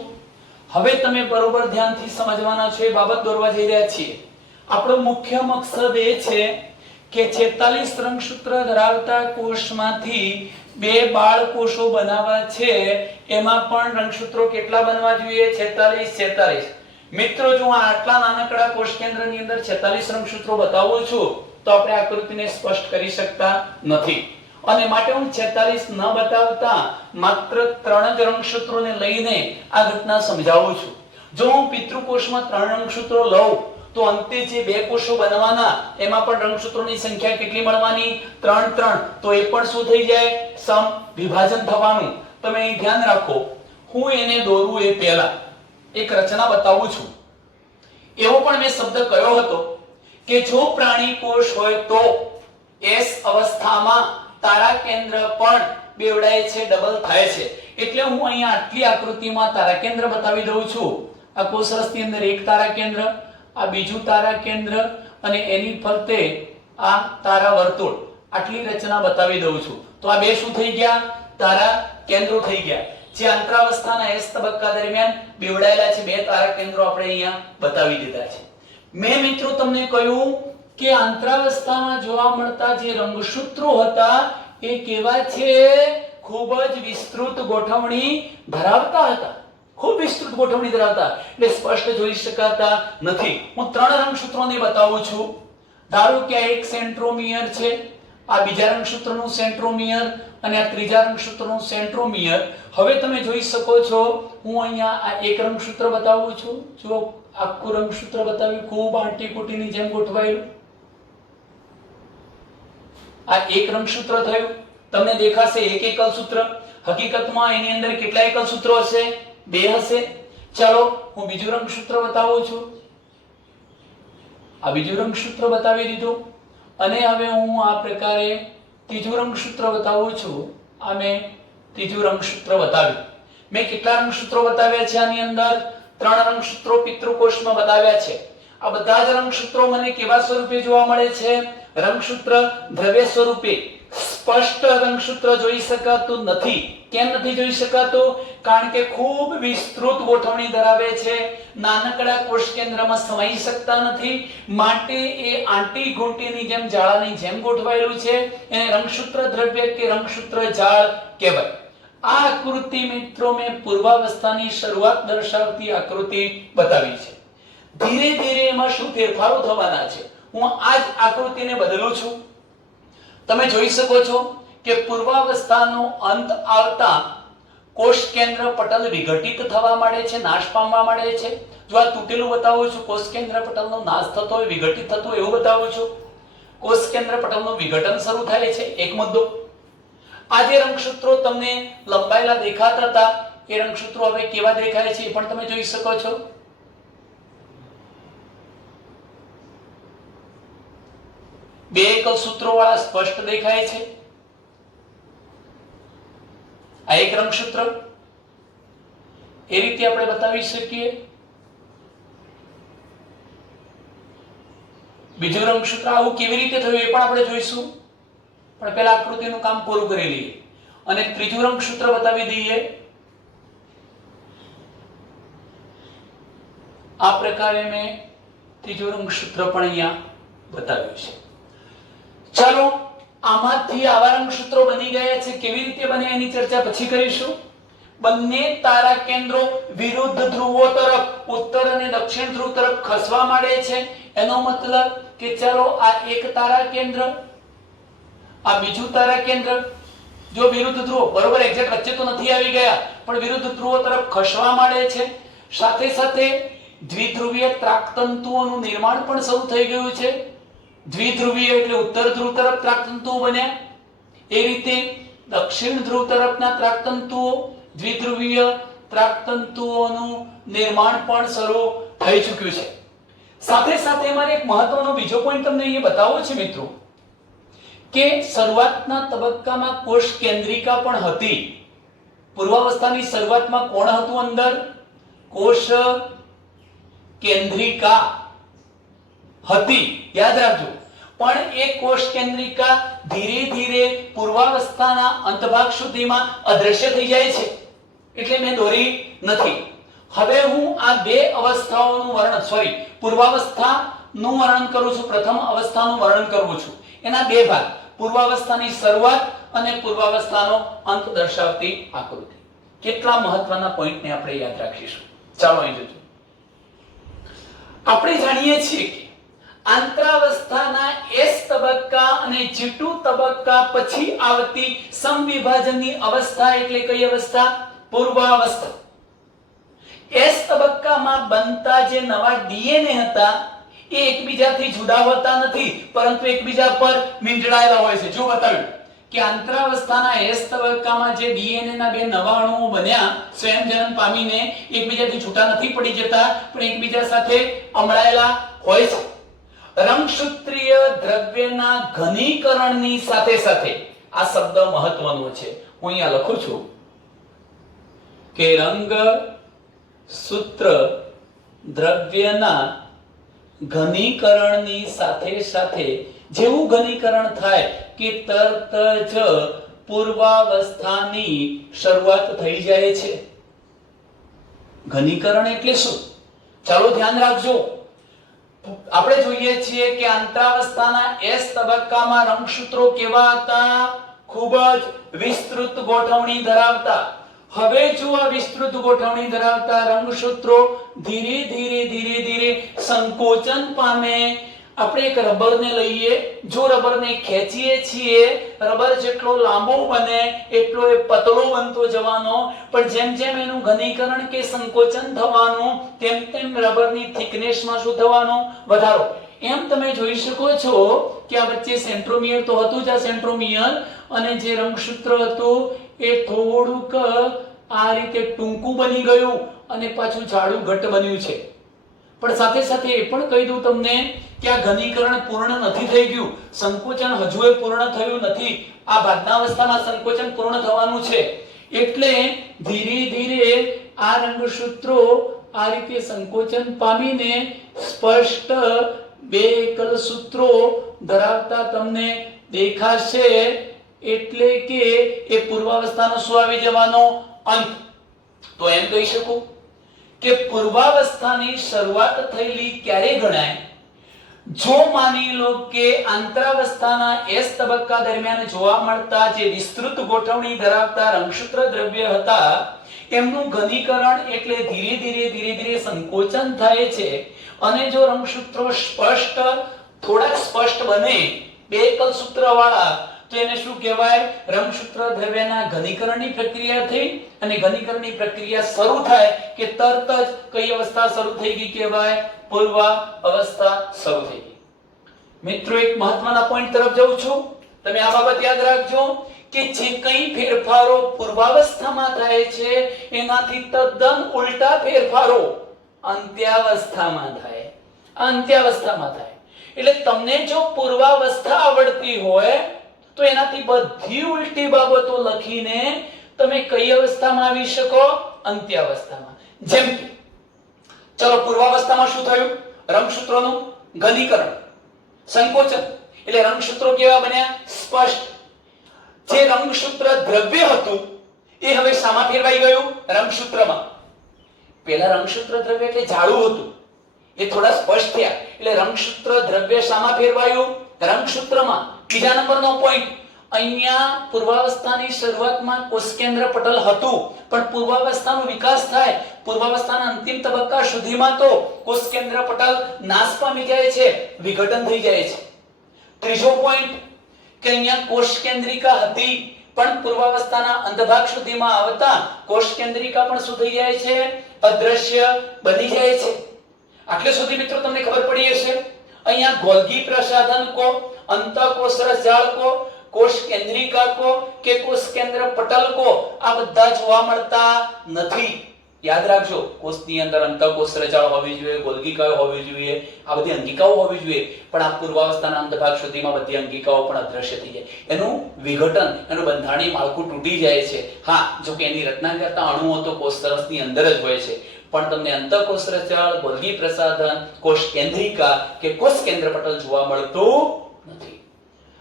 હવે તમે બરોબર ધ્યાનથી સમજવાના છો એ બાબત દોરવા જઈ રહ્યા છીએ. આપણો મુખ્ય મકસદ એ છે કે 46 રંગસૂત્ર ધરાવતા કોષમાંથી બે બાળ કોષો બનાવવા છે. એમાં પણ રંગસૂત્રો કેટલા બનવા જોઈએ? 46. મિત્રો જો હું આટલા નાનકડા કોષ કેન્દ્રની અંદર 46 રંગસૂત્રો બતાવું છું તો આપણે આકૃતિને સ્પષ્ટ કરી શકતા નથી, અને માટે હું 46 ન બતાવતા માત્ર 3 જ રંગસૂત્રોને લઈને આ ઘટના સમજાવું છું. જો હું પિતૃકોષમાં 3 રંગસૂત્રો લઉં તો અંતે જે બે કોષો બનવાના એમાં પણ રંગસૂત્રોની સંખ્યા કેટલી મળવાની? 3. તો એ પણ શું થઈ જાય? સમ વિભાજન થવાનું. તમે અહીં ધ્યાન રાખો, હું એને દોરું એ પહેલા એક રચના બતાવું છું. એવો પણ મેં શબ્દ કયો હતો કે જો પ્રાણી કોષ હોય તો એસ અવસ્થામાં તારા કેન્દ્ર પણ બેવડાય છે, ડબલ થાય છે. એટલે હું અહીંયા આટલી આકૃતિમાં તારા કેન્દ્ર બતાવી દઉં છું. આ કોષરસની અંદર એક તારા કેન્દ્ર, આ બીજું તારા કેન્દ્ર અને એની ફરતે આ તારા વર્તુળ. આટલી રચના બતાવી દઉં છું. તો આ બે શું થઈ ગયા? તારા કેન્દ્રો થઈ ગયા. જે અંતરાવસ્થાના એસ તબક્કા દરમિયાન બેવડાયેલા છે બે તારા કેન્દ્રો આપણે અહીંયા બતાવી દીધા છે. મેં મિત્રો તમને કહ્યું કે અંતરાવસ્થામાં જોવા મળતા જે રંગસૂત્રો હતા એ કેવા છે? ખૂબ જ વિસ્તૃત ગોઠવણી ધરાવતા હતા. ખૂબ વિસ્તૃત ગોઠવણી ધરાવતા એટલે સ્પષ્ટ જોઈ શકાતા નથી. હું 3 રંગસૂત્રોને બતાવું છું. ધારો કે આ એક સેન્ટ્રોમિયર છે, આ બીજા રંગસૂત્રનું સેન્ટ્રોમિયર અને આ ત્રીજા રંગસૂત્રનું સેન્ટ્રોમિયર. હવે તમે જોઈ શકો છો હું અહીંયા આ એક રંગસૂત્ર બતાવું છું. જો આખું રંગસૂત્ર બતાવ્યું ખૂબ આંટીકૂટીની જેમ ગોઠવાયેલું. આ એક રંગસૂત્ર થયું. તમને દેખાશે એક એકલ સૂત્ર. હકીકતમાં એની અંદર કેટલા એકલ સૂત્રો હશે? 2 હશે. ચાલો હું બીજું રંગસૂત્ર બતાવું છું. આ બીજું રંગસૂત્ર બતાવી દીધું અને હવે હું આ પ્રકારે ત્રીજું રંગસૂત્ર બતાવું છું. આ મેં ત્રીજું રંગસૂત્ર બતાવ્યું. મેં કેટલા રંગસૂત્રો બતાવ્યા છે? આની અંદર 3 રંગસૂત્રો પિતૃકોષમાં બતાવ્યા છે. આ બધા જ રંગસૂત્રો મને કેવા સ્વરૂપે જોવા મળે છે? રંગસૂત્ર દ્રવ્ય સ્વરૂપે. સ્પષ્ટ રંગસૂત્ર જોઈ શકાતું નથી. કેમ નથી જોઈ શકાતું? કારણ કે ખૂબ વિસ્તૃત ગોઠવણી ધરાવે છે, નાનકડા કોષ કેન્દ્રમાં સમાઈ શકતા નથી, માટે એ આંટી ઘૂંટીની જેમ જાળાની જેમ ગોઠવાયેલું છે. એને રંગસૂત્ર દ્રવ્ય કે રંગસૂત્ર જાળ કહેવાય. આ આકૃતિ મિત્રો મેં પૂર્વાવસ્થાની શરૂઆત દર્શાવતી આકૃતિ બતાવી છે. ધીરે ધીરે એમાં શું ફેરફારો થવાના છે હું આ જ આકૃતિને બદલું છું. તમે જોઈ શકો છો કે પૂર્વાવસ્થાનો અંત આવતા કોષ કેન્દ્ર પટલ વિઘટિત થવા માંડે છે, નાશ પામવા માંડે છે. જો આ તૂટેલું બતાવું છું, કોષ કેન્દ્ર પટલનો નાશ થતો હોય, વિઘટિત થતો હોય એવું બતાવું છું. કોષ કેન્દ્ર પટલનું વિઘટન શરૂ થાય છે. એક મુદ્દો. આ જે રંગસૂત્રો તમને લંબાયેલા દેખાતા હતા એ રંગસૂત્રો હવે કેવા દેખાય છે એ પણ તમે જોઈ શકો છો. બે એકલ સૂત્રો વાળા સ્પષ્ટ દેખાય છે. આ એક રંગસૂત્ર એ રીતે આપણે બતાવી શકીએ. બીજું રંગસૂત્ર આવું કેવી રીતે થયું એ પણ આપણે જોઈશું, પણ પહેલા આકૃતિનું કામ પૂરું કરી લઈએ અને ત્રીજું રંગસૂત્ર બતાવી દઈએ. આ પ્રકારે મેં ત્રીજું રંગસૂત્ર પણ અહીંયા બતાવ્યું છે. ચાલો આમાંથી આવા રંગસૂત્રો બની ગયા છે. કેવી રીતે બને એની ચર્ચા પછી કરીશું. બંને તારા કેન્દ્રો વિરુદ્ધ ધ્રુવો તરફ ઉત્તર અને દક્ષિણ ધ્રુવ તરફ ખસવા માંડે છે. એનો મતલબ કે ચાલો આ એક તારા કેન્દ્ર, આ બીજું તારા કેન્દ્ર, જો વિરુદ્ધ ધ્રુવો બરોબર એક્ઝેક્ટ વચ્ચે તો નથી આવી ગયા પણ વિરુદ્ધ ધ્રુવો તરફ ખસવા માંડે છે. સાથે સાથે દ્વિધ્રુવીય ત્રાકતંતુઓનું નિર્માણ પણ શરૂ થઈ ગયું છે. દ્વિધ્રુવીય એટલે ઉત્તર ધ્રુવ તરફ ત્રાકતંતુઓ બન્યા, એ રીતે દક્ષિણ ધ્રુવ તરફના ત્રાકતંતુઓ, દ્વિધ્રુવીય ત્રાકતંતુઓનું નિર્માણ પણ શરૂ થઈ ચૂક્યું છે. સાથે સાથે મારે એક મહત્વનો બીજો પોઈન્ટ તમને અહીંયા બતાવવો છે મિત્રો કે શરૂઆતના તબક્કામાં કોષ કેન્દ્રિકા પણ હતી. પૂર્વાવસ્થાની શરૂઆતમાં કોણ હતું અંદર? કોષ કેન્દ્રિકા હતી, યાદ રાખજો. પણ એ કોષ કેન્દ્રિકા ધીરે ધીરે પૂર્વાવસ્થાના અંતભાગ સુધીમાં અદ્રશ્ય થઈ જાય છે, એટલે મેં દોરી નથી. હવે હું આ બે અવસ્થાઓનું વર્ણન પૂર્વાવસ્થાનું વર્ણન કરું છું, પ્રથમ અવસ્થાનું વર્ણન કરું છું. એના બે ભાગ, પૂર્વાવસ્થાની શરૂઆત અને પૂર્વાવસ્થાનો અંત દર્શાવતી આકૃતિ. કેટલા મહત્વના પોઈન્ટને આપણે યાદ રાખીશું. ચાલો અહીં જોજો. આપણે જાણીએ છીએ કે આંતરાવસ્થાના S તબક્કા અને G2 તબક્કા પછી આવતી સમવિભાજનની અવસ્થા એટલે કઈ અવસ્થા? પૂર્વાવસ્થા. S તબક્કામાં બનતા જે નવા DNA હતા એ એકબીજાથી જુદા હોતા નથી, પરંતુ એકબીજા પર મીંડળાયેલા હોય છે. જો બતાવ્યું કે આંતરાવસ્થાના S તબક્કામાં જે DNA ના બે નવા અણુઓ બન્યા, સ્વયંજનન પામીને એકબીજાથી છૂટા નથી પડી જતા, પણ એકબીજા સાથે અમળાયેલા હોય છે. રંગસૂત્રીય દ્રવ્યના ઘનીકરણની સાથે સાથે, આ શબ્દ મહત્વનો છે, હું અહીંયા લખું છું કે રંગ સૂત્ર દ્રવ્યના ઘનીકરણની સાથે સાથે જેવું ઘનીકરણ થાય કે તરત જ પૂર્વાવસ્થાની શરૂઆત થઈ જાય છે. ઘનીકરણ એટલે શું? ચાલો ધ્યાન રાખજો. આપણે જોઈએ છીએ કે આંતરાવસ્થાના S તબક્કામાં રંગસૂત્રો કેવા હતા? ખૂબ જ વિસ્તૃત ગોઠવણી ધરાવતા. હવે જો આ વિસ્તૃત ગોઠવણી ધરાવતા રંગસૂત્રો ધીરે ધીરે સંકોચન પામે. આપણે એક રબરને લઈએ, જો રબરને ખેંચીએ છીએ, રબર જેટલો લાંબો બને એટલો એ પતળો બનતો જવાનો, પણ જેમ જેમ એનું ઘનીકરણ કે સંકોચન થવાનું તેમ તેમ રબરની થિકનેસમાં શું થવાનું? વધારો. એમ તમે જોઈ શકો છો કે આ વચ્ચે સેન્ટ્રોમિયર તો હતું જ, આ સેન્ટ્રોમિયર, અને જે રંગસૂત્ર હતું એ થોડુંક આ રીતે ટૂંકું બની ગયું અને પાછું જાડું ઘટ બન્યું છે. પણ સાથે સાથે એ પણ કહી દઉં તમને કે આ ઘનીકરણ પૂર્ણ નથી થઈ ગયું, સંકોચન હજુ પૂર્ણ થયું નથી. આ બાધનાવસ્થામાં સંકોચન પૂર્ણ થવાનું છે, એટલે ધીરે ધીરે આ રંગસૂત્રો આ રીતે સંકોચન પામીને સ્પષ્ટ બે એકલ સૂત્રો ધરાવતા તમને દેખાશે. એટલે કે એ પૂર્વાવસ્થાનો શું આવી જવાનો? અંત. તો એમ કહી શકું કે પૂર્વાવસ્થાની શરૂઆત થયેલી ક્યારે ગણાય? જો માની લો કે આંતરાવસ્થાના એસ તબક્કા દરમિયાન જોવા મળતા જે વિસ્તૃત ગોઠવણી ધરાવતા રંગસૂત્ર દ્રવ્ય હતા એમનું ઘનીકરણ એટલે ધીરે ધીરે સંકોચન થાય છે અને જો રંગસૂત્રો થોડા સ્પષ્ટ બને બે એકલ સૂત્ર વાળા તો એને શું કહેવાય? રંગસૂત્ર દ્રવ્યના ઘનીકરણની પ્રક્રિયા થઈ અને ઘનીકરણની પ્રક્રિયા શરૂ થાય કે તરત જ કઈ અવસ્થા શરૂ થઈ ગઈ કહેવાય? પૂર્વ અવસ્થા શરૂ થઈ ગઈ. મિત્રો એક મહત્વના પોઈન્ટ તરફ જઉં છું, તમે આ બાબત યાદ રાખજો કે જે કઈ ફેરફારો પૂર્વાવસ્થામાં થાય છે એનાથી તદ્દન ઉલટા ફેરફારો અંત્યાવસ્થામાં થાય. અંત્યાવસ્થામાં થાય એટલે તમને જો પૂર્વાવસ્થા આવડતી હોય તો એનાથી બધી ઉલટી બાબતો લખીને તમે કઈ અવસ્થામાં આવી શકો? અંત્યાવસ્થામાં. જેમ કે ચલો પૂર્વાવસ્થામાં શું થયું? રંગસૂત્રોનું ઘનીકરણ, સંકોચન. એટલે રંગસૂત્રો કેવા બન્યા? સ્પષ્ટ. જે રંગસૂત્ર દ્રવ્ય હતું એ હવે શામાં ફેરવાઈ ગયું? રંગસૂત્રમાં. પહેલા રંગસૂત્ર દ્રવ્ય એટલે જાડું હતું, એ થોડા સ્પષ્ટ થયા એટલે રંગસૂત્ર દ્રવ્ય શામાં ફેરવાયું? રંગસૂત્રમાં. બીજા નંબરનો પોઈન્ટ, અહીંયા પૂર્વાવસ્થાની શરૂઆતમાં કોષકેન્દ્ર પટલ હતું પણ પૂર્વાવસ્થાનો વિકાસ થાય, પૂર્વાવસ્થાના અંતિમ તબક્કા સુધીમાં તો કોષકેન્દ્ર પટલ નાશ પામી જાય છે, વિઘટન થઈ જાય છે. ત્રીજો પોઈન્ટ કે અહીંયા કોષકેન્દ્રિકા હતી પણ પૂર્વાવસ્થાના અંતભાગ સુધીમાં આવતા કોષકેન્દ્રિકા પણ શું થઈ જાય છે? અદ્રશ્ય બની જાય છે. આટલે સુધી મિત્રો તમને ખબર પડી હશે. અહીંયા ગોલ્ગી પ્રસાધન કો, અંતઃકોષરસ જાળ કો, કોષ કેન્દ્રિકા કો કે કોષ કેન્દ્ર પટલ કો આ બધા જોવા મળતા નથી. યાદ રાખજો, કોષની અંદર અંતઃકોષ રચાળ હોવી જોઈએ, ગોલ્ગીકાઓ હોવી જોઈએ, આ બધી અંગિકાઓ હોવી જોઈએ પણ આ પૂર્વાવસ્થાના અંતભાગ સુધીમાં બધી અંગિકાઓ પણ અદ્રશ્ય થઈ જાય. એનું વિઘટન, એનું બંધારણીય માળખું તૂટી જાય છે. હા, જો કે એની રચના કરતા અણુઓ તો કોષરસની અંદર જ હોય છે પણ તમને અંતઃકોષ રચાળ, ગોલ્ગી પ્રસાધન, કોષ કેન્દ્રિકા કે કોષ કેન્દ્ર પટલ જોવા મળતું નથી.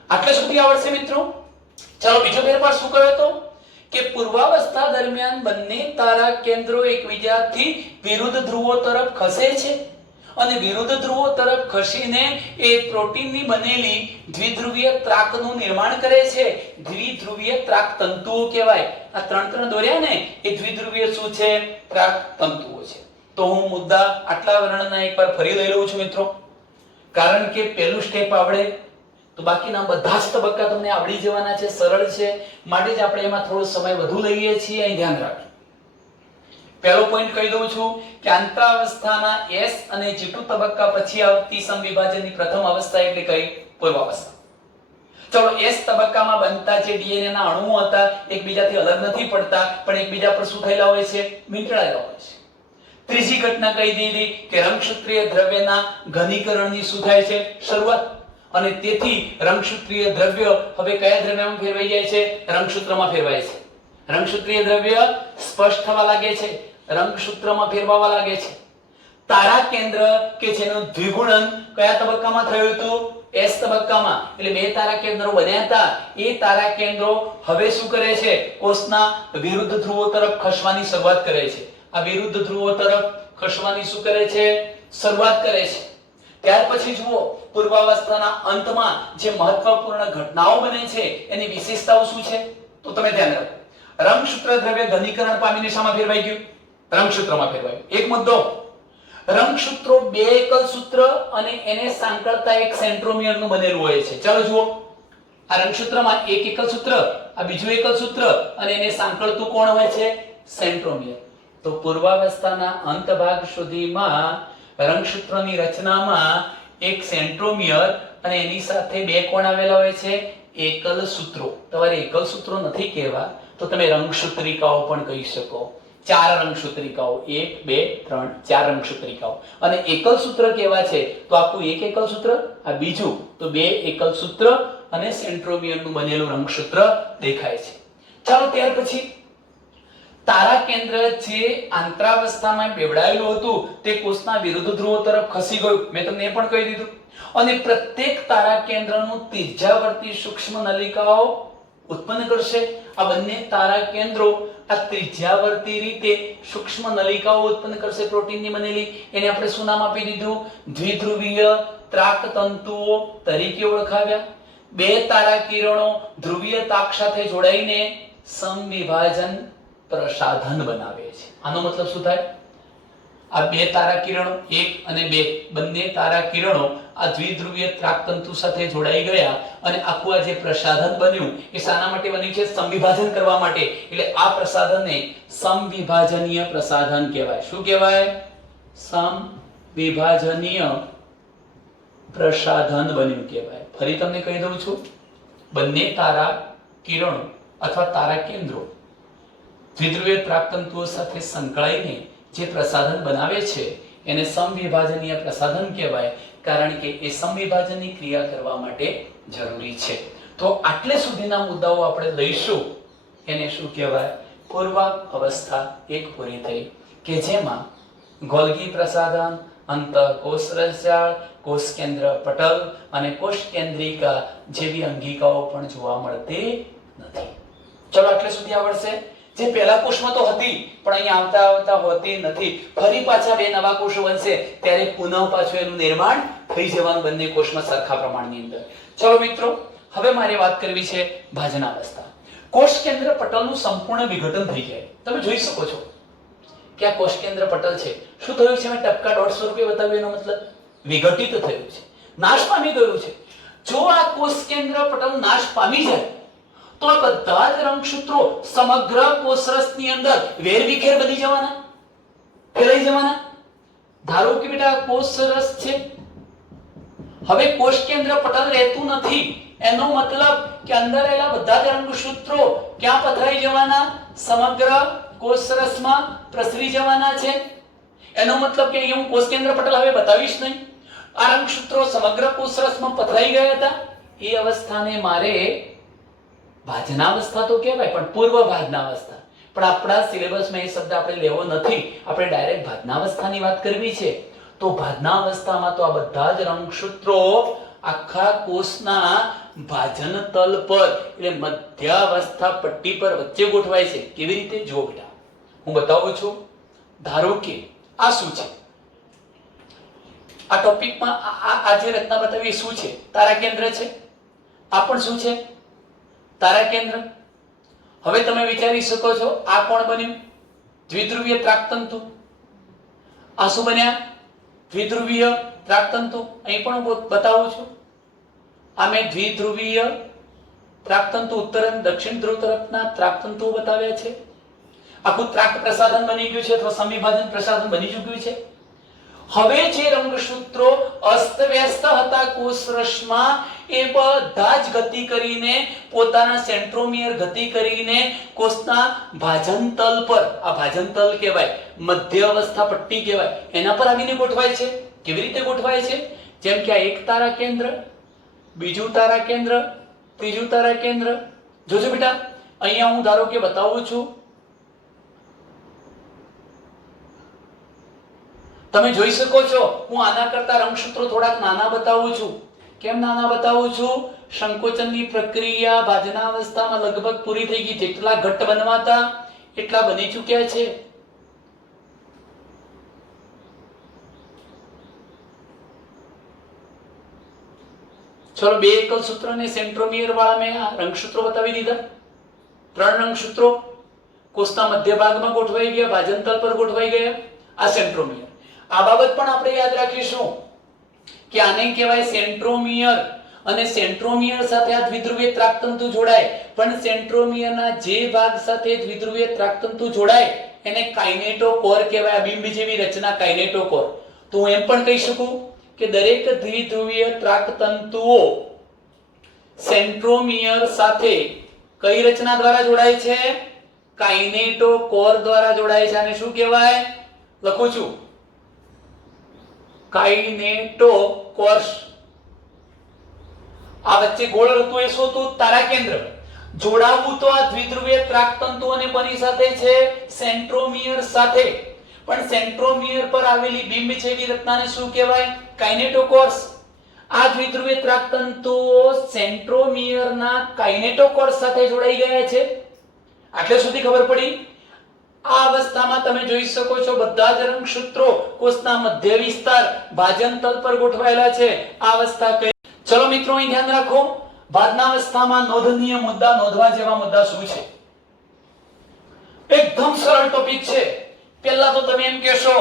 આટલે સુધી આવડશે મિત્રો. ચાલો બીજો ફેરફાર શું કર્યો હતો કે પૂર્વાવસ્થા દરમિયાન બંને તારા કેન્દ્રો એકબીજાથી વિરુદ્ધ ધ્રુવો તરફ ખસે છે અને વિરુદ્ધ ધ્રુવો તરફ ખસીને એ પ્રોટીનની બનેલી દ્વિધ્રુવીય ત્રાકનું નિર્માણ કરે છે. દ્વિધ્રુવીય ત્રાક તંતુઓ કહેવાય. આ ત્રણ દોર્યા ને એ દ્વિધ્રુવીય શું છે? ત્રાક તંતુઓ છે. તો હું મુદ્દા આટલા વર્ણનના એકવાર ફરી લઈ લઉં છું મિત્રો, કારણ કે પહેલું સ્ટેપ આવડે તો બાકીના બધા જ તબક્કા તમને આવડી જવાના છે, સરળ છે, માટે જ આપણે એમાં થોડો સમય વધુ લઈએ છીએ. અહીં ધ્યાન રાખજો. પહેલો પોઈન્ટ કહી દઉં છું કે આંતરાવસ્થાના S અને G2 તબક્કા પછી આવતી સમવિભાજનની પ્રથમ અવસ્થા એટલે કઈ? પૂર્વાવસ્થા. ચલો S તબક્કામાં બનતા જે DNA ના અણુઓ હતા એકબીજાથી અલગ નથી પડતા પણ એકબીજા પર શું થયેલા હોય છે? વીંટળાયેલા હોય છે. ત્રીજી ઘટના કહી દીધી કે રંગસૂત્રીય દ્રવ્યના ઘનીકરણની શું થાય છે? શરૂઆત. અને તેથી રંગસૂત્રીય દ્રવ્ય હવે કયા દ્રવ્યમાં ફેરવાઈ જાય છે? રંગસૂત્રમાં ફેરવાય છે. રંગસૂત્રીય દ્રવ્ય સ્પષ્ટ થવા લાગે છે, રંગસૂત્રમાં ફેરવાવા લાગે છે. તારા કેન્દ્ર કે જેનું દ્વિગુણન કયા તબક્કામાં થયું હતું? S તબક્કામાં. એટલે બે તારા કેન્દ્રો બન્યા હતા. એ તારા કેન્દ્રો હવે શું કરે છે? કોષના વિરુદ્ધ ધ્રુવો તરફ ખસવાની શરૂઆત કરે છે. આ વિરુદ્ધ ધ્રુવો તરફ ખસવાની શું કરે છે? શરૂઆત કરે છે. ત્યાર પછી જુઓ પૂર્વાવસ્થાના અંતમાં જે મહત્વપૂર્ણ ઘટનાઓ બને છે એની વિશેષતાઓ શું છે? તો તમે ધ્યાન રાખો. રંગસૂત્ર દ્રવ્ય ઘનીકરણ પામીને શામાં ફેરવાઈ ગયું? રંગસૂત્રમાં ફેરવાયું. એક મુદ્દો, રંગસૂત્રો બે એકલ સૂત્ર અને એને સાંકળતા એક સેન્ટ્રોમિયરનું બનેલું હોય છે. ચાલો જુઓ, આ રંગસૂત્રમાં એક એકલ સૂત્ર, આ બીજું એકલ સૂત્ર અને એને સાંકળતું કોણ હોય છે? સેન્ટ્રોમિયર. તો પૂર્વાવસ્થાના અંત ભાગ સુધીમાં રંગસૂત્રની રચનામાં એક સેન્ટ્રોમિયર અને એની સાથે બે કોણ આવેલા હોય છે? એકલ સૂત્રો. તમારે એકલ સૂત્રો નથી કહેવા તો તમે રંગસૂત્રિકાઓ પણ કહી શકો. ચાર રંગસૂત્રિકાઓ, 1 2 3 4 રંગસૂત્રિકાઓ. અને એકલ સૂત્ર કેવા છે? તો આખું એક એકલ સૂત્ર, આ બીજું તો બે એકલ સૂત્ર અને સેન્ટ્રોમિયરનું બનેલું રંગસૂત્ર દેખાય છે. ચાલો ત્યાર પછી તારા કેન્દ્ર જે આંતરાવસ્થામાં બેવડાયેલું હતું તે કોષના વિરુદ્ધ ધ્રુવો તરફ ખસી ગયું. મેં તમને એ પણ કહી દીધું. અને પ્રત્યેક તારા કેન્દ્રનું ત્રિજ્યાવર્તી સૂક્ષ્મ નલિકાઓ ઉત્પન્ન કરશે. આ બંને તારા કેન્દ્રો આ ત્રિજ્યાવર્તી રીતે સૂક્ષ્મ નલિકાઓ ઉત્પન્ન કરશે પ્રોટીનની બનેલી. એને આપણે શું નામ આપી દીધું? દ્વિધ્રુવીય ત્રાકતંતુઓ તરીકે ઓળખાવ્યા. બે તારા કિરણો ધ્રુવીય તાક સાથે જોડાઈને સમવિભાજન પ્રસાધન બનાવે છે. આનો મતલબ શું થાય? આ બે તારા કિરણો 1 અને 2 બંને તારા કિરણો આ દ્વિધ્રુવીય ત્રાકતંતુ સાથે જોડાઈ ગયા અને આખું આ જે પ્રસાધન બન્યું એ શાના માટે બન્યું છે? સમવિભાજન કરવા માટે. એટલે આ પ્રસાધનને સમવિભાજનીય પ્રસાધન કહેવાય. શું કહેવાય? સમવિભાજનીય પ્રસાધન બન્યું કહેવાય. ફરી તમને કહી દઉં છું, બંને તારા કિરણો અથવા તારા કેન્દ્રો દ્વિધ્રુવીય ત્રાકતંતુઓ સાથે સંકળાઈને જે પ્રસાધન બનાવે છે એને સમવિભાજનીય પ્રસાધન કહેવાય, કારણ કે એ સમવિભાજનની ક્રિયા કરવા માટે જરૂરી છે. તો આટલે સુધીના મુદ્દાઓ આપણે લઈશું. એને શું કહેવાય? પૂર્વાક અવસ્થા એક પૂરી થઈ કે જેમાં ગોલ્ગી પ્રસાધન, અંતઃકોષ રસજાળ, કોષ કેન્દ્ર પટલ અને કોષ કેન્દ્રિકા જેવી અંગિકાઓ પણ જોવા મળતી નથી. ચલો આટલે સુધી આવડશે. જે પહેલા કોષમાં તો હતી પણ અહીંયા આવતા આવતા હોતી નથી. ફરી પાછા બે નવા કોષો બનશે ત્યારે પુનઃ પાછું એનું નિર્માણ થઈ જવાનું બંને કોષમાં સરખા પ્રમાણની અંદર. ચલો મિત્રો, હવે મારે વાત કરવી છે ભાજનાવસ્થા. કોષ કેન્દ્ર પટલનું સંપૂર્ણ વિઘટન થઈ જાય. તમે જોઈ શકો છો કે આ કોષ કેન્દ્ર પટલ છે. શું થયું છે? મેં ટપકા ડોટ સ્વરૂપે બતાવ્યું. એનો મતલબ વિઘટિત થયું છે, નાશ પામી ગયું છે. જો આ કોષ કેન્દ્ર પટલ નાશ પામી જાય તો આ બધા જ રંગસૂત્રો સમગ્ર કોષરસની અંદર વેરવિખેર બની જવાના, ફેલાઈ જવાના. ધારો કે બેટા કોષરસ છે, હવે કોષ કેન્દ્ર પટલ રહેતું નથી. એનો મતલબ કે અંદર રહેલા બધા જ રંગસૂત્રો ક્યાં પથરાઈ જવાના? સમગ્ર કોષરસમાં પ્રસરી જવાના છે. એનો મતલબ કે અહીંયા હું કોષ કેન્દ્ર પટલ હવે બતાવીશ નહીં. આ રંગસૂત્રો સમગ્ર કોષરસમાં પથરાઈ ગયા હતા. એ અવસ્થાને મારે ભાજનાવસ્થા તો કહેવાય, પણ પૂર્વ ભાજનાવસ્થા. પણ આપણા સિલેબસમાં એ શબ્દ આપણે લેવો નથી. આપણે ડાયરેક્ટ ભાજનાવસ્થાની વાત કરવી છે. તો ભાજનાવસ્થામાં તો આ બધા જ રંગસૂત્રો આખા કોષના ભાજન તલ પર એટલે મધ્યાવસ્થા પટ્ટી પર વચ્ચે ગોઠવાય છે. કેવી રીતે? જો બેટા હું બતાવું છું. ધારો કે આ શું છે? આ ટોપિકમાં આ જે રચના બતાવી શું છે? તારા કેન્દ્ર છે. આ પણ શું છે? તારા કેન્દ્ર. હવે તમે વિચારી શકો છો આ કોણ બન્યું? દ્વિધ્રુવીય ત્રાકતંતુ. આ શું બન્યા? દ્વિધ્રુવીય ત્રાકતંતુ. અહીં પણ હું બતાવું છું. આ મેં દ્વિધ્રુવીય ત્રાકતંતુ ઉત્તર અને દક્ષિણ ધ્રુવ તરફના ત્રાકતંતુઓ બતાવ્યા છે. આખું ત્રાક પ્રસાધન બની ગયું છે અથવા સમવિભાજન પ્રસાધન બની ચૂક્યું છે. હવે જે રંગસૂત્રો અસ્તવ્યસ્ત હતા કોષરસમાં એ બધા જ ગતિ કરીને પોતાના સેન્ટ્રોમિયર ગતિ કરીને કોષના ભાજનતલ પર, આ ભાજનતલ કહેવાય, મધ્ય અવસ્થા પટ્ટી કહેવાય, એના પર આવીને ગોઠવાય છે. કેવી રીતે ગોઠવાય છે? જેમ કે આ એક તારા કેન્દ્ર, બીજું તારા કેન્દ્ર, ત્રીજું તારા કેન્દ્ર. જોજો બેટા, અહીંયા હું ધારો કે બતાવું છું. તમે જોઈ શકો છો હું આના કરતા રંગસૂત્રો થોડાક નાના બતાવું છું. કેમ નાના બતાવું છું? સંકોચનની પ્રક્રિયા ભાજનાવસ્થામાં લગભગ પૂરી થઈ ગઈ. જેટલા ઘટ્ટ બનવાતા એટલા બની ચૂક્યા છે. ચલો બે એકલ સૂત્ર અને સેન્ટ્રોમિયર વાળા મેં આ રંગસૂત્રો બતાવી દીધા. 3 રંગસૂત્રો કોષના મધ્ય ભાગમાં ગોઠવાઈ ગયા, ભાજનતલ પર ગોઠવાઈ ગયા. આ સેન્ટ્રોમિયર. આ બાબત પણ આપણે યાદ રાખીશું કે આને કહેવાય સેન્ટ્રોમિયર. અને સેન્ટ્રોમિયર સાથે આ દ્વિધ્રુવીય ત્રાકતંતુ જોડાય, પણ સેન્ટ્રોમિયરના જે ભાગ સાથે દ્વિધ્રુવીય ત્રાકતંતુ જોડાય એને કાઇનેટોકોર કહેવાય. બિંબ જેવી રચના કાઇનેટોકોર. તો હું એમ પણ કહી શકું કે દરેક દ્વિધ્રુવીય ત્રાકતંતુઓ સેન્ટ્રોમિયર સાથે કઈ રચના દ્વારા જોડાય છે? કાઇનેટોકોર દ્વારા જોડાય છે. આને શું કહેવાય? લખું છું, કાઇનેટોકોર્સ. આ વચ્ચે ગોળ હતું એ શું હતું? તારા કેન્દ્ર. જોડાવવું તો આ દ્વિધ્રુવીય ત્રાકતંતુઓને કોની સાથે છે? સેન્ટ્રોમિયર સાથે. પણ સેન્ટ્રોમિયર પર આવેલી બિંબ જેવી રચનાને શું કહેવાય? કાઇનેટોકોર્સ. આ દ્વિધ્રુવીય ત્રાકતંતુઓ સેન્ટ્રોમિયરના કાઇનેટોકોર્સ સાથે જોડાઈ ગયા છે. આટલે સુધી ખબર પડી. આ અવસ્થામાં તમે જોઈ શકો છો બધા જ રંગસૂત્રો કોષના મધ્ય વિસ્તાર ભાજન તલ પર ગોઠવાયેલા છે. આ અવસ્થા કઈ? ચલો મિત્રો અહીં ધ્યાન રાખો. ભાજના અવસ્થામાં નોંધનીય મુદ્દા, નોંધવા જેવા મુદ્દા શું છે? એકદમ સરળ ટોપિક છે. પહેલા તો તમે એમ કહેશો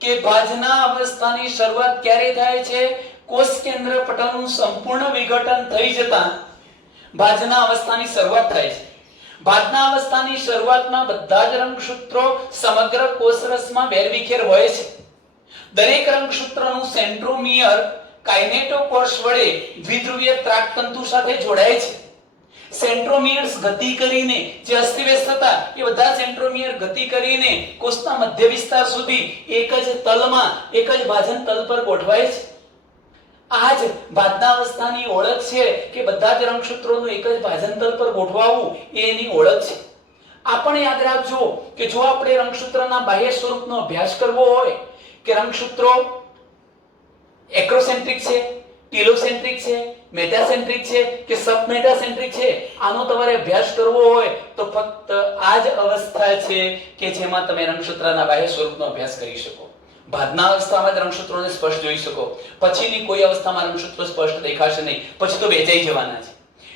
કે ભાજના અવસ્થાની શરૂઆત ક્યારે થાય છે? કોષ કેન્દ્ર પટલનું સંપૂર્ણ વિઘટન થઈ જતા ભાજના અવસ્થાની શરૂઆત થાય છે. ભાજના અવસ્થાની શરૂઆતમાં બધા જ રંગસૂત્રો સમગ્ર કોષરસમાં વેરવિખેર હોય છે. દરેક રંગસૂત્રનું સેન્ટ્રોમિયર કાઇનેટોકોર્સ વડે દ્વિધ્રુવીય ત્રાકતંતુ સાથે જોડાય છે. સેન્ટ્રોમિયર્સ ગતિ કરીને જે અસ્તવ્યસ્ત હતા એ બધા સેન્ટ્રોમિયર ગતિ કરીને કોષના મધ્ય વિસ્તાર સુધી એક જ તલમાં, એક જ ભાજન તલ પર ગોઠવાય છે. આ જ ભાજના અવસ્થાની ઓળખ છે કે બધા જ રંગસૂત્રોનું એક જ ભાજન તલ પર ગોઠવાવું એ એની ઓળખ છે. આ પણ યાદ રાખજો કે જો આપણે રંગસૂત્રના બાહ્ય સ્વરૂપનો અભ્યાસ કરવો હોય કે રંગસૂત્રો એક્રોસેન્ટ્રિક છે, ટેલોસેન્ટ્રિક છે, મેટાસેન્ટ્રિક છે કે સબમેટાસેન્ટ્રિક છે, આનો તમારે અભ્યાસ કરવો હોય તો ફક્ત આ જ અવસ્થા છે કે જેમાં તમે રંગસૂત્રના બાહ્ય સ્વરૂપનો અભ્યાસ કરી શકો. ભાજના અવસ્થામાં જ રંગસૂત્રોને સ્પષ્ટ જોઈ શકો. પછીની કોઈ અવસ્થામાં રંગસૂત્રો સ્પષ્ટ દેખાશે નહીં, પછી તો વેચાઈ જવાના છે.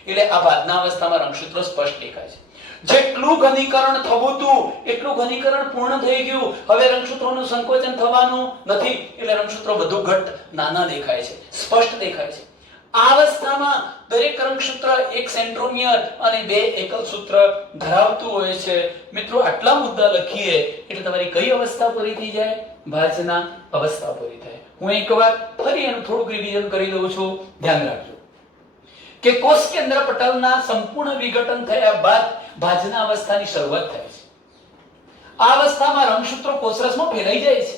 એટલે આ ભાજના અવસ્થામાં રંગસૂત્રો સ્પષ્ટ દેખાય છે. જેટલું ઘનીકરણ થવું હતું એટલું ઘનીકરણ પૂર્ણ થઈ ગયું. હવે રંગસૂત્રોનું સંકોચન થવાનું નથી, એટલે રંગસૂત્રો વધુ ઘટ નાના દેખાય છે, સ્પષ્ટ દેખાય છે. આ અવસ્થામાં દરેક રંગસૂત્ર એક સેન્ટ્રોમિયર અને બે એકલ સૂત્ર ધરાવતું હોય છે. મિત્રો આટલા મુદ્દા લખીએ એટલે તમારી કઈ અવસ્થા પૂરી થઈ જાય? ભાજના અવસ્થા પૂરી થાય. હું એકવાર ફરી એનું થોડુંક રિવિઝન કરી દઉં છું. ધ્યાન રાખજો કે કોષ કેન્દ્ર પટલના સંપૂર્ણ વિઘટન થયા બાદ ભાજના અવસ્થાની શરૂઆત થાય છે. આ અવસ્થામાં રંગસૂત્રો કોષરસમાં ફેલાઈ જાય છે.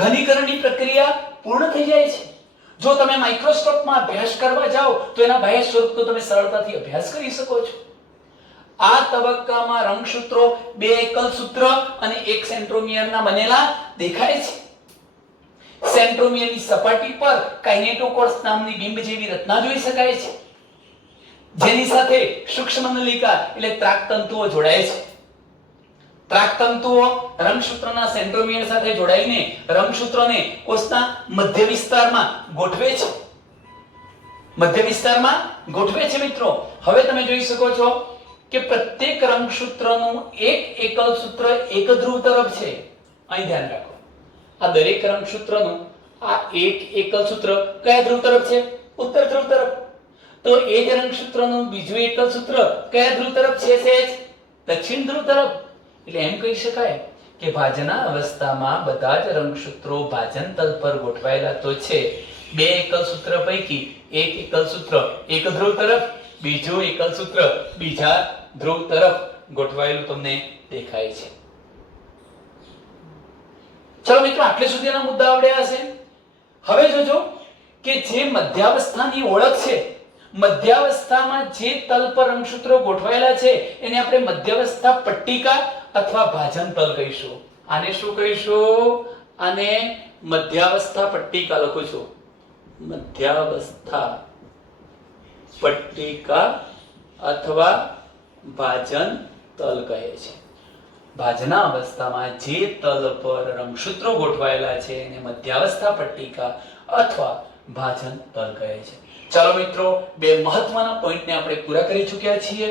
ઘનીકરણની પ્રક્રિયા પૂર્ણ થઈ જાય છે. જો તમે માઇક્રોસ્કોપમાં અભ્યાસ કરવા જાઓ તો એના બાહ્ય સ્વરૂપનો તમે સરળતાથી અભ્યાસ કરી શકો છો. આ તબક્કામાં રંગસૂત્રો બે એકલ સૂત્ર અને એક સેન્ટ્રોમિયરના બનેલા દેખાય છે. સેન્ટ્રોમિયરની સપાટી પર કાઇનેટોકોર્સ નામની બિંબ જેવી રચના જોઈ શકાય છે, જેની સાથે સૂક્ષ્મ નલિકા એટલે ત્રાકતંતુઓ જોડાય છે. ત્રાકતંતુઓ રંગસૂત્રના સેન્ટ્રોમિયર સાથે જોડાઈને રંગસૂત્રોને કોષના મધ્ય વિસ્તારમાં ગોઠવે છે. મધ્ય વિસ્તારમાં ગોઠવે છે. મિત્રો હવે તમે જોઈ શકો છો કે પ્રત્યેક રંગસૂત્રનું એક એકલ સૂત્ર એક ધ્રુવ તરફ છે. અહીં ધ્યાન રાખો, આ દરેક રંગસૂત્રનું આ એક એકલ સૂત્ર કયા ધ્રુવ તરફ છે? ઉત્તર ધ્રુવ તરફ. તો એ જ રંગસૂત્રનું બીજું એકલ સૂત્ર કયા ધ્રુવ તરફ છે? દક્ષિણ ધ્રુવ તરફ. એટલે એમ કહી શકાય કે ભાજના અવસ્થામાં બધા જ રંગસૂત્રો ભાજન તલ પર ગોઠવાયેલા તો છે. બે એકલ સૂત્ર પૈકી એક એકલ સૂત્ર એક ધ્રુવ તરફ, બીજું એકલ સૂત્ર બીજા ધ્રુવ તરફ ગોઠવાયેલું તમને દેખાય છે. ચલો મિત્રો આટલે સુધીના મુદ્દા આવડ્યા હશે. હવે જોજો કે જે મધ્યાવસ્થાની ઓળખ છે, મધ્યાવસ્થામાં જે તલ પર રંગસૂત્રો ગોઠવાયેલા છે એને આપણે મધ્યાવસ્થા પટ્ટિકા અથવા ભાજન તલ કહીશું. આને શું કહીશું? આને મધ્યાવસ્થા પટ્ટિકા લખું છું. મધ્યાવસ્થા પટ્ટિકા અથવા ભાજન તલ કહે છે. ભાજના અવસ્થામાં જે તલ પર રંગસૂત્રો ગોઠવાયેલા છે એને મધ્યાવસ્થા પટ્ટિકા અથવા ભાજન તલ કહે છે. ચાલો મિત્રો, બે મહત્વના પોઈન્ટને આપણે પૂરા કરી ચૂક્યા છીએ.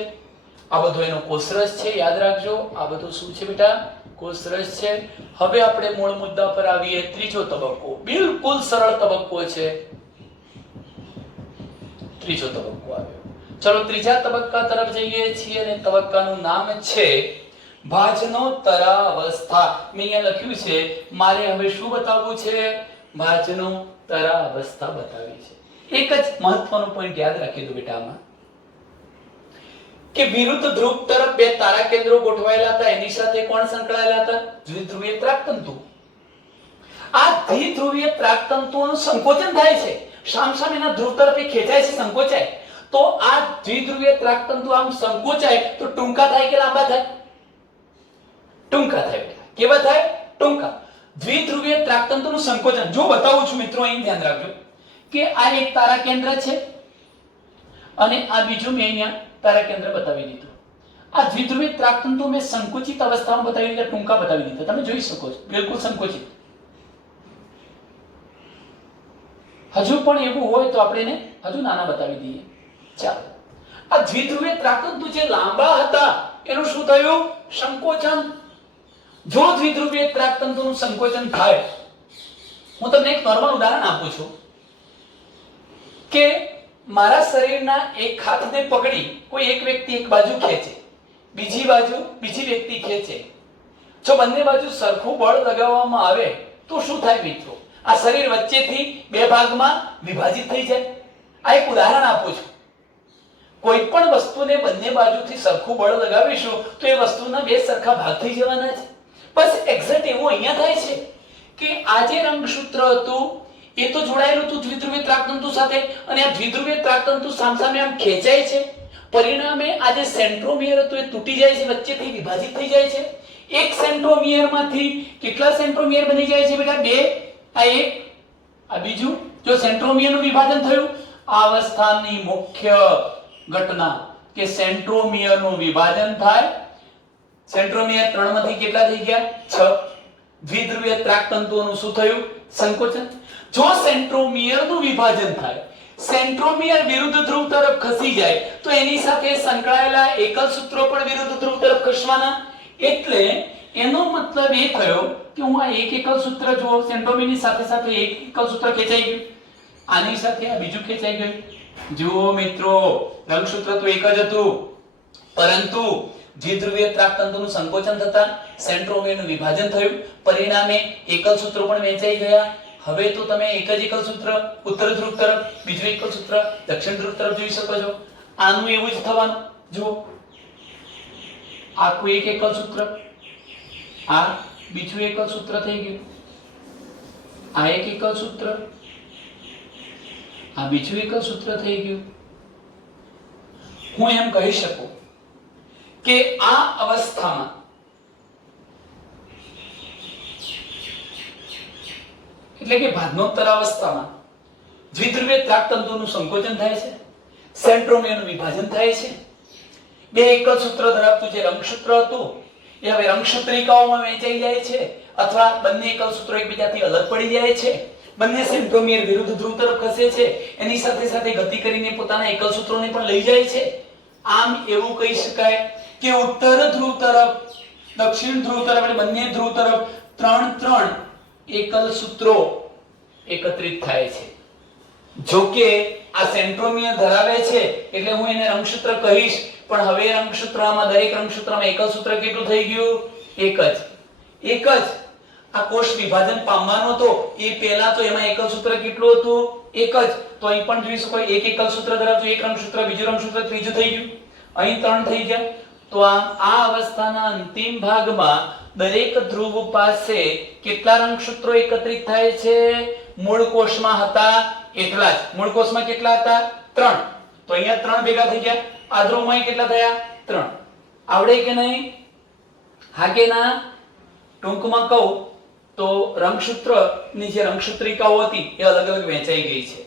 આ બધો એનો કોષરસ છે, યાદ રાખજો. આ બધું શું છે બેટા? કોષરસ છે. હવે આપણે મૂળ મુદ્દા પર આવીએ. ત્રીજો તબક્કો બિલકુલ સરળ તબક્કો છે. ત્રીજો તબક્કો આવ્યો. ચલો ત્રીજા તબક્કા તરફ જઈએ છીએ અને તબક્કાનું નામ છે ભાજનોત્તરાવસ્થા. મેં અહીંયા લખ્યું છે, મારે હવે શું બતાવવું છે? ભાજનોત્તરાવસ્થા બતાવી છે. એક જ મહત્વનો પોઈન્ટ યાદ રાખી દો બેટા આમાં, કે વિરુદ્ધ ધ્રુવ તરફ બે તારા કેન્દ્રો ગોઠવાયેલા હતા. એની સાથે કોણ સંકળાયેલા હતા? દ્વિધ્રુવીય ત્રાકતંતુ. આ દ્વિધ્રુવીય ત્રાકતંતુઓનું સંકોચન થાય છે. સામસામેના ધ્રુવ તરફ ખેંચાય છે, સંકોચાય. તો આ દ્વિધ્રુવીય ત્રાકતંતુ આમ સંકોચાય તો ટૂંકા થાય કે લાંબા થાય? ટૂંકા થાય. કેવા થાય? ટૂંકા. દ્વિધ્રુવીય ત્રાકતંતુનું સંકોચન જો બતાવું છું મિત્રો, અહીં ધ્યાન રાખજો કે આ એક તારા કેન્દ્ર છે અને આ બીજું મેં અહીંયા તારા કેન્દ્ર બતાવી દીધું. આ દ્વિધ્રુવીય ત્રાકતંતુ મેં સંકુચિત અવસ્થામાં બતાવી દીધા, ટૂંકા બતાવી દીધા. તમે જોઈ શકો છો બિલકુલ સંકોચિત. હજુ પણ એવું હોય તો આપણે એને હજુ નાના બતાવી દઈએ. ચાલો, આ દ્વિધ્રુવીય ત્રાકતંતુ જે લાંબા હતા એનું શું થયું? સંકોચન. જો દ્વિધ્રુવીય ત્રાકતંતુનું સંકોચન થાય, હું તમને એક નોર્મલ ઉદાહરણ આપું છું કે મારા શરીરના એક હાથને પકડી કોઈ એક વ્યક્તિ એક બાજુ ખેંચે, બીજી બાજુ બીજી વ્યક્તિ ખેંચે. જો બંને બાજુ સરખું બળ લગાવવામાં આવે તો શું થાય મિત્રો? આ શરીર વચ્ચેથી બે ભાગમાં વિભાજિત થઈ જાય. આ એક ઉદાહરણ આપું છું. કોઈ પણ વસ્તુને બંને બાજુથી સરખું બળ લગાવીશું તો એ વસ્તુના બે સરખા ભાગ થઈ જવાના છે. બસ એક્ઝેક્ટ એવું અહીંયા થાય છે કે આ જે રંગસૂત્ર હતું એ તો જોડાયેલું હતું દ્વિધ્રુવીય ત્રાકતંતુ સાથે, અને આ દ્વિધ્રુવીય ત્રાકતંતુ સામસામે આમ ખેંચાય છે. પરિણામે આ જે સેન્ટ્રોમિયર હતું એ તૂટી જાય છે, વચ્ચેથી વિભાજિત થઈ જાય છે. એક સેન્ટ્રોમિયરમાંથી કેટલા સેન્ટ્રોમિયર બની જાય છે બેટા? બે. આ એક, આ બીજું. જો સેન્ટ્રોમિયરનું વિભાજન થયું, આ અવસ્થાની મુખ્ય ઘટના કે સેન્ટ્રોમિયરનું વિભાજન થાય. સેન્ટ્રોમિયર 3 માંથી કેટલા થઈ ગયા? 6. દ્વિધ્રુવીય ત્રાકતંતુઓનું શું થયું? સંકોચન. જો સેન્ટ્રોમિયરનું વિભાજન થાય, સેન્ટ્રોમિયર વિરુદ્ધ ધ્રુવ તરફ ખસી જાય તો એની સાથે સંકળાયેલા એકલ સૂત્રો પણ વિરુદ્ધ ધ્રુવ તરફ ખસવાના. એટલે એનો મતલબ એ થયો કે હું આ એક એકલ સૂત્ર જો સેન્ટ્રોમિયરની સાથે સાથે એક એકલ સૂત્ર ખેંચાઈ ગયું, આની સાથે આ બીજું ખેંચાઈ ગયું. જુઓ મિત્રો, રંગસૂત્ર તો એક જ હતું, પરંતુ દ્વિધ્રુવીય ત્રાકતંતુનું સંકોચન થતા સેન્ટ્રોમિયરનું વિભાજન થયું. પરિણામે એકલ સૂત્રો પણ વહેંચાઈ ગયા. હવે તો તમે એક જ એકલ સૂત્ર ઉત્તર ધ્રુવ તરફ, બીજું એકલ સૂત્ર દક્ષિણ ધ્રુવ તરફ જોઈ શકો છો. આનું એવું જ થવાનું. જુઓ, આખું એક એકલ સૂત્ર, આ બીજું એકલ સૂત્ર થઈ ગયું, આ એક એકલ સૂત્ર, આ બીજું એકલ સૂત્ર થઈ ગયું. હું એમ કહી શકું કે આ અવસ્થામાં એટલે કે ભાગનોત્તર અવસ્થામાં દ્વિધ્રુવીય ત્રાકતંતુનું સંકોચન થાય છે, સેન્ટ્રોમિયરનું વિભાજન થાય છે. બે એકલ સૂત્ર ધરાવતું જે રંગસૂત્ર હતું એ હવે રંગસૂત્રિકાઓમાં વહેંચાઈ જાય છે, અથવા બંને એકલ સૂત્રો એકબીજાથી અલગ પડી જાય છે. બંને સેન્ટ્રોમિયર વિરુદ્ધ ધ્રુવ તરફ ખસે છે, એની સાથે સાથે ગતિ કરીને પોતાના એકલ સૂત્રોને પણ લઈ જાય છે. આમ એવું કહી શકાય કે ઉત્તર ધ્રુવ તરફ, દક્ષિણ ધ્રુવ તરફ એટલે બંને ધ્રુવ તરફ 3 એકલ સૂત્રો એકત્રિત થાય છે. જો કે આ સેન્ટ્રોમિયર ધરાવે છે એટલે હું એને રંગસૂત્ર કહીશ, પણ હવે રંગસૂત્રમાં દરેક રંગસૂત્રમાં એકલ સૂત્ર કેટલું થઈ ગયું? એક જ. આ કોષ વિભાજન પામવાનો હતો એ પહેલા તો એમાં એકલ સૂત્ર કેટલું હતું? એક જ. તો અહીં પણ જોઈ શકો એક એકલ સૂત્ર ધરાવતું એક રંગસૂત્ર, બીજું રંગસૂત્ર, ત્રીજું થઈ ગયું. અહીં 3 થઈ ગયા. તો આ અવસ્થાના અંતિમ ભાગમાં દરેક ધ્રુવ પાસે કેટલા રંગસૂત્રો એકત્રિત થાય છે? મૂળ કોષમાં હતા એટલા જ. મૂળ કોષમાં કેટલા હતા? 3. તો અહીંયા 3 ભેગા થઈ ગયા. આ ધ્રુવમાં કેટલા થયા? 3. આવડે કે નહીં? હા કે ના? ટૂંકમાં કહું તો રંગસૂત્રની જે રંગસૂત્રિકાઓ હતી એ અલગ અલગ વહેંચાઈ ગઈ છે.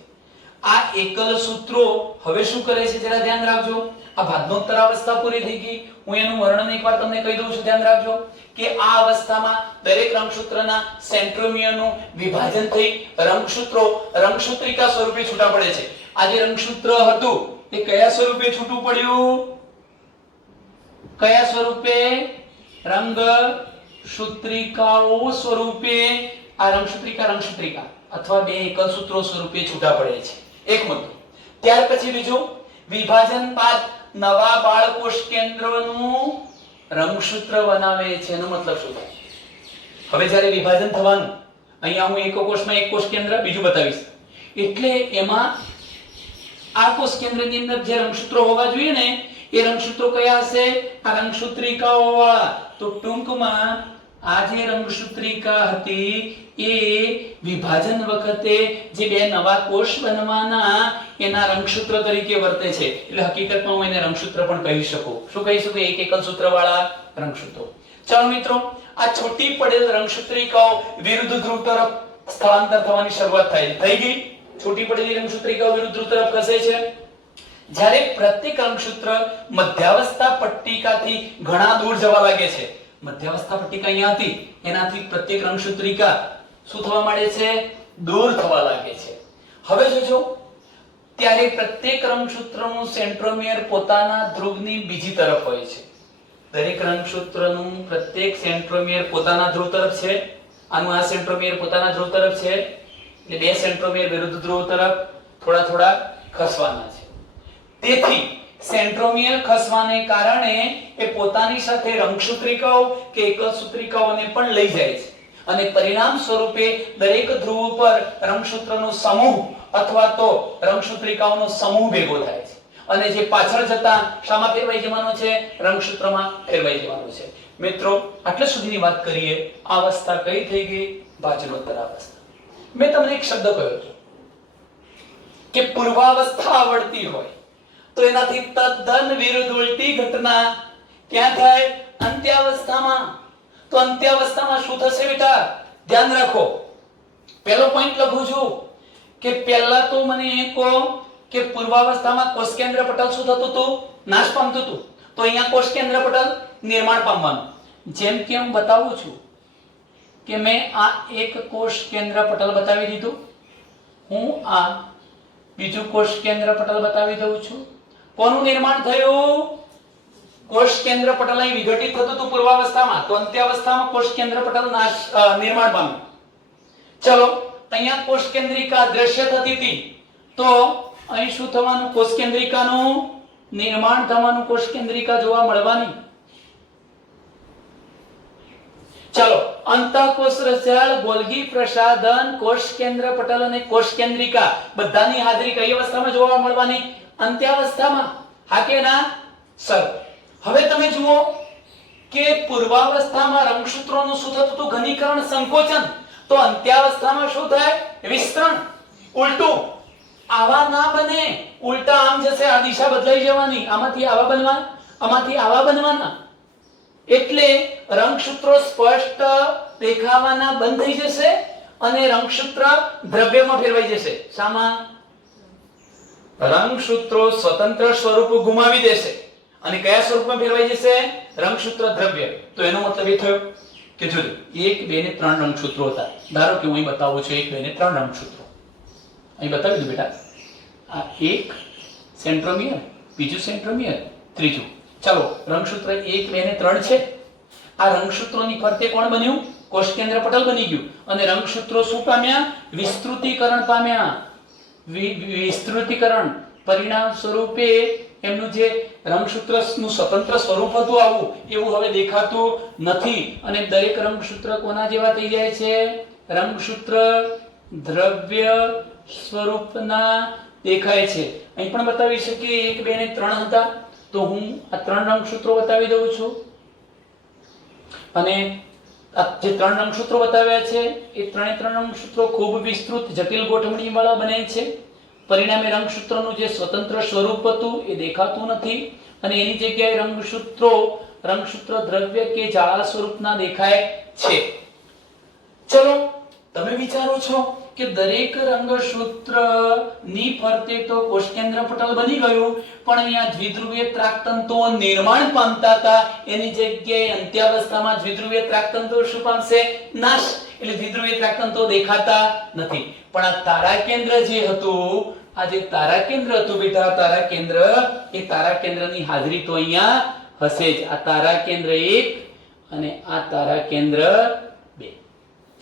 આ એકલ સૂત્રો હવે શું કરે છે જરા ધ્યાન રાખજો. આ ભાગનોત્તર અવસ્થા પૂરી થઈ ગઈ. હું એનું વર્ણન એકવાર તમને કહી દઉં છું, ધ્યાન રાખજો કે આ અવસ્થામાં દરેક રંગસૂત્રના સેન્ટ્રોમિયરનું વિભાજન થઈ રંગસૂત્રો રંગસૂત્રિકા સ્વરૂપે છૂટા પડે છે. આ જે રંગસૂત્ર હતું એ કયા સ્વરૂપે છૂટું પડ્યું? કયા સ્વરૂપે? રંગસૂત્રિકાઓ સ્વરૂપે. આ રંગસૂત્રિકા અથવા બે એકલ સૂત્રો સ્વરૂપે છૂટા પડે છે. એક મુદ્દો. ત્યાર પછી બીજું, વિભાજન બાદ નવા બાળકોષ કેન્દ્રનું રંગસૂત્ર બનાવે છે. એનો મતલબ શું થાય? હવે જ્યારે વિભાજન થવાનું, અહીંયા હું એક કોષમાં એક કોષ કેન્દ્ર બીજું બતાવીશ, એટલે એમાં આ કોષ કેન્દ્રની અંદર જે રંગસૂત્રો હોવા જોઈએ ને એ રંગસૂત્રો કયા હશે? આ રંગસૂત્રિકાઓ વાળા. તો ટૂંકમાં આ જે રંગસૂત્રિકા હતી એ વિભાજન વખતે જે બે નવા કોષ બનવાના એના રંગસૂત્ર તરીકે વર્તે છે. એટલે હકીકતમાં હું એને રંગસૂત્ર પણ કહી શકું. શું કહી શકું? એક એકલ સૂત્ર વાળા રંગસૂત્રો. ચાલો મિત્રો, આ છૂટી પડેલ રંગસૂત્રિકાઓ વિરુદ્ધ ધ્રુવ તરફ સ્થળાંતર થવાની શરૂઆત થઈ ગઈ. છૂટી પડેલી રંગસૂત્રિકાઓ વિરુદ્ધ ધ્રુવ તરફ ખસે છે. જ્યારે પ્રત્યેક રંગસૂત્ર મધ્યાવસ્થા પટ્ટિકાથી ઘણા દૂર જવા લાગે છે. મધ્યાવસ્થા પટ્ટિકા અહીંયા હતી, એનાથી પ્રત્યેક રંગસૂત્રિકા શું થવા માંડે છે? દૂર થવા લાગે છે. હવે જોજો, ત્યારે પ્રત્યેક રંગસૂત્રનું સેન્ટ્રોમિયર પોતાના ધ્રુવની બીજી તરફ હોય છે. દરેક રંગસૂત્રનું પ્રત્યેક સેન્ટ્રોમિયર પોતાના ધ્રુવ તરફ છે. આનું આ સેન્ટ્રોમિયર પોતાના ધ્રુવ તરફ છે, એટલે બે સેન્ટ્રોમિયર વિરુદ્ધ ધ્રુવ તરફ થોડા થોડા ખસવાના છે. તેથી સેન્ટ્રોમિયર ખસવાને કારણે એ પોતાની સાથે રંગસૂત્રિકાઓ કે એકસૂત્રિકાઓને પણ લઈ જાય છે અને પરિણામ સ્વરૂપે દરેક ધ્રુવ પર રંગસૂત્રનો સમૂહ અથવા તો રંગસૂત્રિકાઓનો સમૂહ ભેગો થાય છે અને જે પાછળ જતા શામાં ફેરવાઈ જવાનો છે? રંગસૂત્રમાં ફેરવાઈ જવાનો છે. મિત્રો, આટલે સુધીની વાત કરીએ. આ અવસ્થા કઈ થઈ ગઈ? ભાજનોત્તર અવસ્થા. મેં તમને એક શબ્દ કહ્યો હતો કે પૂર્વાવસ્થા આવડતી હોય તો એનાથી તદ્દન વિરુદ્ધ ઉલટી ઘટના ક્યાં થાય? અંત્યાવસ્થામાં. તો અંત્યાવસ્થામાં શું થશે બેટા? ધ્યાન રાખો. પહેલો પોઈન્ટ લખું છું કે પહેલા તો મને એ કહો કે પૂર્વાવસ્થામાં કોષ કેન્દ્ર પટલ શું થતું હતું? નાશ પામતું હતું. તો અહીંયા કોષ કેન્દ્ર પટલ નિર્માણ પામવાનું. જેમ કે હું બતાવું છું કે મેં આ એક કોષ કેન્દ્ર પટલ બતાવી દીધું, હું આ બીજું કોષ કેન્દ્ર પટલ બતાવી દઉં છું. કોનું નિર્માણ થયું? કોષ કેન્દ્ર પટલ અહીં વિઘટિત થતું હતું પૂર્વાવસ્થામાં, તો અંત્યાવસ્થામાં કોષ કેન્દ્ર પટલ નિર્માણ પામ્યું. ચલો, અહીંયા કોષ કેન્દ્રિકા દ્રશ્ય થતી હતી, તો અહીં શું થવાનું? કોષ કેન્દ્રિકાનું નિર્માણ થવાનું, કોષ કેન્દ્રિકા જોવા મળવાની. ચલો, અંતઃકોષ રસાળ, ગોલ્ગી પ્રસાધન, કોષ કેન્દ્ર પટલ અને કોષ કેન્દ્રિકા બધાની હાજરી કઈ અવસ્થામાં જોવા મળવાની? અંત્યાવસ્થામાં. હા કે ના? સર, હવે તમે જુઓ કે પૂર્વાવસ્થામાં રંગસૂત્રોનું શું થતું હતું? ઘનીકરણ, સંકોચન. તો અંત્યાવસ્થામાં શું થાય? વિસ્તરણ. ઉલટું. આવા ના બને. ઉલટા આમ જશે, આ દિશા બદલાઈ જવાની. આમાંથી આવા બનવાના, આમાંથી આવા બનવાના. એટલે રંગસૂત્રો સ્પષ્ટ દેખાવાના બંધ થઈ જશે અને રંગસૂત્ર દ્રવ્યમાં ફેરવાઈ જશે. શામાં? રંગસૂત્રો સ્વતંત્ર સ્વરૂપ ગુમાવી દેશે અને કયા સ્વરૂપમાં ફેરવાઈ જશે? રંગસૂત્ર દ્રવ્ય. તો એનો મતલબ એ થયો કે જો 1 2 ને 3 રંગસૂત્રો હતા. ધારો કે હું અહીં બતાવું છું 1 2 ને 3 રંગસૂત્રો. અહીં બતાવી દઉં બેટા. આ એક સેન્ટ્રોમિયર, બીજું સેન્ટ્રોમિયર, ત્રીજું. ચાલો, રંગસૂત્ર 1 2 ને 3 છે. આ રંગસૂત્રોની ફરતે કોણ બન્યું? કોષ કેન્દ્ર પટલ બની ગયું અને રંગસૂત્રો શું પામ્યા? વિસ્તૃતીકરણ પામ્યા. વિસ્તૃતીકરણ પરિણામ સ્વરૂપે એમનું જે રંગસૂત્રનું સ્વતંત્ર સ્વરૂપ હતું આવું, એવું હવે દેખાતું નથી અને દરેક રંગસૂત્ર કોના જેવા થઈ જાય છે? રંગસૂત્ર દ્રવ્ય સ્વરૂપના દેખાય છે. અહીં પણ બતાવી શકીએ 1 2 ને 3 હતા, તો હું આ 3 રંગસૂત્રો બતાવી દઉં છું અને આ જે 3 રંગસૂત્રો બતાવ્યા છે એ 3 રંગસૂત્રો ખૂબ વિસ્તૃત જટિલ ગોઠવણીવાળા બને છે. પરિણામે રંગસૂત્રનું જે સ્વતંત્ર સ્વરૂપ હતું એ દેખાતું નથી અને એની જગ્યાએ રંગસૂત્ર દ્રવ્ય કે જાળા સ્વરૂપના દેખાય છે. ચલો, તમે વિચારો છો કે દરેક રંગસૂત્રની ફરતે તો કોષ કેન્દ્ર પટલ બની ગયું, પણ અહીંયા દ્વિધ્રુવીય ત્રાકતંતુઓ નિર્માણ પામતા હતા, એની જગ્યાએ અંત્યાવસ્થામાં દ્વિધ્રુવીય ત્રાકતંતુઓ શું પામશે? નાશ. એટલે દ્વિધ્રુવીય ત્રાકતંતુઓ દેખાતા નથી. પણ આ તારા કેન્દ્ર જે હતું, આ જે તારા કેન્દ્ર હતું બેટા, તારા કેન્દ્ર, એ તારા કેન્દ્રની હાજરી તો અહીંયા હશે જ. આ તારા કેન્દ્ર 1 અને આ તારા કેન્દ્ર 2.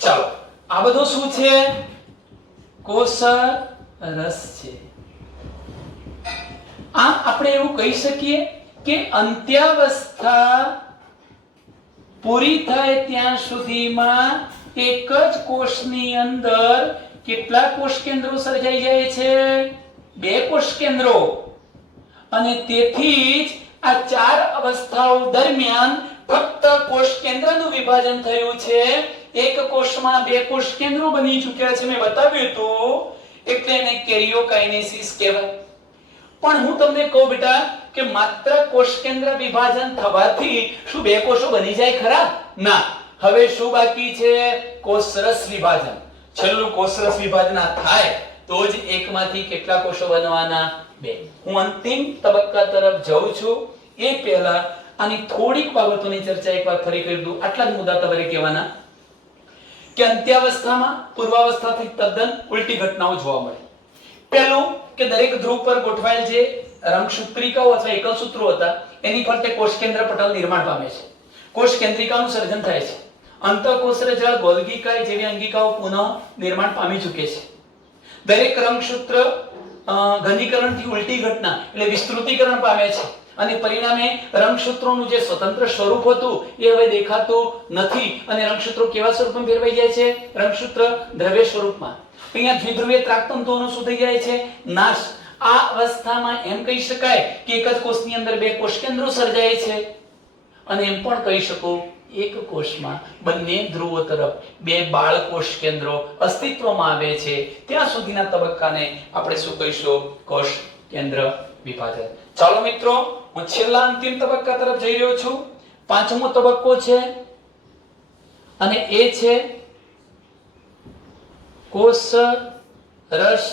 ચાલો, આ બધું શું છે? કોષ રસ છે. આ આપણે એવું કહી શકીએ કે અંત્યાવસ્થા પૂરી થાય ત્યાં સુધીમાં એક જ કોષની અંદર કેટલા કોષ કેન્દ્રો સર્જાઈ જાય છે? 2 કોષ કેન્દ્રો. અને તેથી જ આ 4 અવસ્થાઓ દરમિયાન ફક્ત કોષ કેન્દ્રનું વિભાજન થયું છે. એક કોષમાં 2 કોષ કેન્દ્રો બની ચૂક્યા છે, મેં બતાવ્યું હતું, એટલે એને કેરિયોકાઇનેસિસ કહેવાય. પણ હું તમને કહું બેટા કે માત્ર કોષ કેન્દ્ર વિભાજન થવાથી શું 2 કોષો બની જાય ખરા? ના. હવે શું બાકી છે? કોષરસ વિભાજન. છેલ્લું કોષરસ વિભાજન થાય તો જ એકમાંથી કેટલા કોષો બનવાના? 2. હું અંતિમ તબક્કા તરફ જઉં છું એ પહેલા આની થોડીક બાબતોની ચર્ચા એકવાર ફરી કરી દઉં. આટલા જ મુદ્દા તમારે કહેવાના કે અંત્યાવસ્થામાં પૂર્વાવસ્થાથી તદ્દન ઉલટી ઘટનાઓ જોવા મળે. પહેલું કે દરેક ધ્રુવ પર ગોઠવાયેલ જે રંગસૂત્રિકાઓ અથવા એકલસૂત્રો હતા એની ફરતે કોષ કેન્દ્ર પટલ નિર્માણ પામે છે. કોષ કેન્દ્રિકાનું સર્જન થાય છે. અંતઃકોષરજાળ ગોલ્ગીકાય જેવી અંગિકાઓ પુનઃ નિર્માણ પામી ચૂકે છે. દરેક રંગસૂત્ર ઘનીકરણથી ઉલટી ઘટના એટલે વિસ્તૃતીકરણ પામે છે અને પરિણામે રંગસૂત્રોનું જે સ્વતંત્ર સ્વરૂપ હતું એ હવે દેખાતું નથી અને રંગસૂત્રો કેવા સ્વરૂપમાં ફેરવાઈ જાય છે? રંગસૂત્ર દ્રવ્ય સ્વરૂપમાં. અહીંયા દ્વિધ્રુવીય ત્રાકતંતુઓનો શું થઈ જાય છે? નાશ. આ અવસ્થામાં એમ કહી શકાય કે એક જ કોષની અંદર 2 કોષ કેન્દ્રો સર્જાય છે અને એમ પણ કહી શકો એક કોષમાં બંને ધ્રુવો તરફ 2 બાળ કોષ કેન્દ્રો અસ્તિત્વમાં આવે છે. ત્યાં સુધીના તબક્કાને આપણે શું કહીશું? કોષ કેન્દ્ર વિભાજન. ચાલો મિત્રો, હું છેલ્લા અંતિમ તબક્કા તરફ જઈ રહ્યો છું. 5મો તબક્કો છે અને એ છે કોષ રસ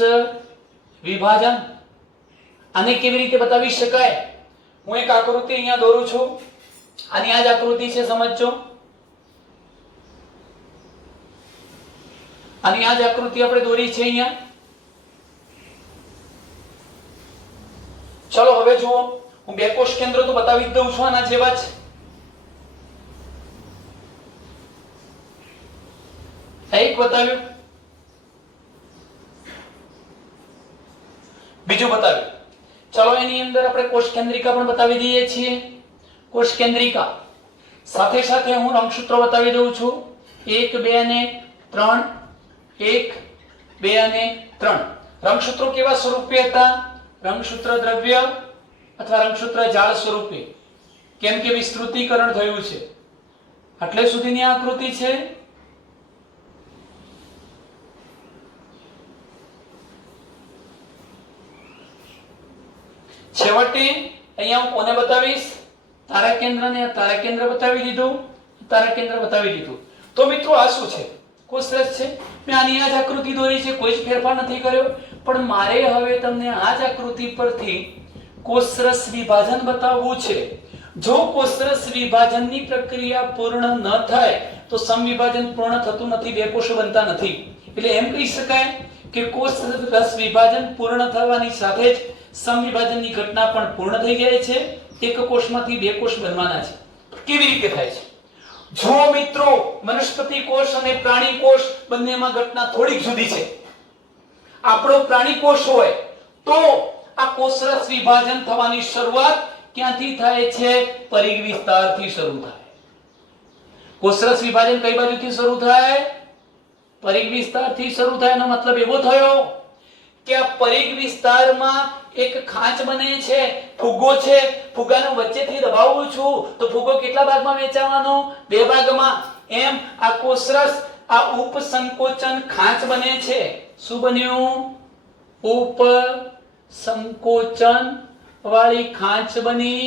વિભાજન. આને કેવી રીતે બતાવી શકાય? હું એક આકૃતિ અહીંયા દોરું છું. આની આ જ આકૃતિ છે, સમજજો. આની આ જ આકૃતિ આપણે દોરી છે અહીંયા. ચલો હવે જુઓ, હું 2 કોષ કેન્દ્રો તો બતાવી દઉં છું આના જેવા જ. એક બતાવ્યું, બીજું બતાવ્યું. ચલો એની અંદર આપણે કોષ કેન્દ્રિકા પણ બતાવી દઈએ છીએ. કોષ કેન્દ્રિકા સાથે સાથે હું રંગસૂત્રો બતાવી દઉં છું. 1, 2 અને 3. 1, 2 અને 3. રંગસૂત્રો કેવા સ્વરૂપે હતા? રંગસૂત્ર દ્રવ્ય અથવા રંગસૂત્ર જાળ સ્વરૂપે. કેમ કે વિસ્તૃતીકરણ થયું છે. આટલે સુધીની આકૃતિ છે. છેવટે અહીંયા હું કોને બતાવીશ? તારા કેન્દ્રને. તારા કેન્દ્ર બતાવી દીધું, તારા કેન્દ્ર બતાવી દીધું. તો મિત્રો આ શું છે? કોષરસ છે. મેં આની આ જ આકૃતિ દોરી છે, કોઈ જ ફેરફાર નથી કર્યો. પણ મારે હવે તમને આ જ આકૃતિ પરથી કોષરસ વિભાજન બતાવવું છે. જો કોષરસ વિભાજનની પ્રક્રિયા પૂર્ણ ન થાય તો સમવિભાજન પૂર્ણ થતું નથી, 2 કોષો બનતા નથી. એટલે એમ કહી શકાય કે કોષરસ વિભાજન પૂર્ણ થવાની સાથે જ સમવિભાજનની ઘટના પણ પૂર્ણ થઈ જાય છે. એક કોષમાંથી 2 કોષ બનવાના છે. કેવી રીતે થાય છે? જો મિત્રો, વનસ્પતિ કોષ અને પ્રાણી કોષ બંનેમાં ઘટના થોડીક જુદી છે. આપણો પ્રાણી કોષ હોય તો આ કોષરસ વિભાજન થવાની શરૂઆત ક્યાંથી થાય છે? પરિઘ વિસ્તારથી શરૂ થાય. કોષરસ વિભાજન કઈ બાજુથી શરૂ થાય? પરિઘ વિસ્તારથી શરૂ થાય. એનો મતલબ એવો થયો કે આ પરિઘ વિસ્તારમાં એક ખાંચ બને છે, ફુગ્ગો છે. ફુગ્ગાને વચ્ચેથી દબાવું છું તો ફુગ્ગો કેટલા ભાગમાં વહેંચાવાનો? 2 ભાગમાં. એમ આ કોષરસ આ ઉપસંકોચન ખાંચ બને છે. શું બન્યું? ઉપસંકોચન વાળી ખાંચ બની.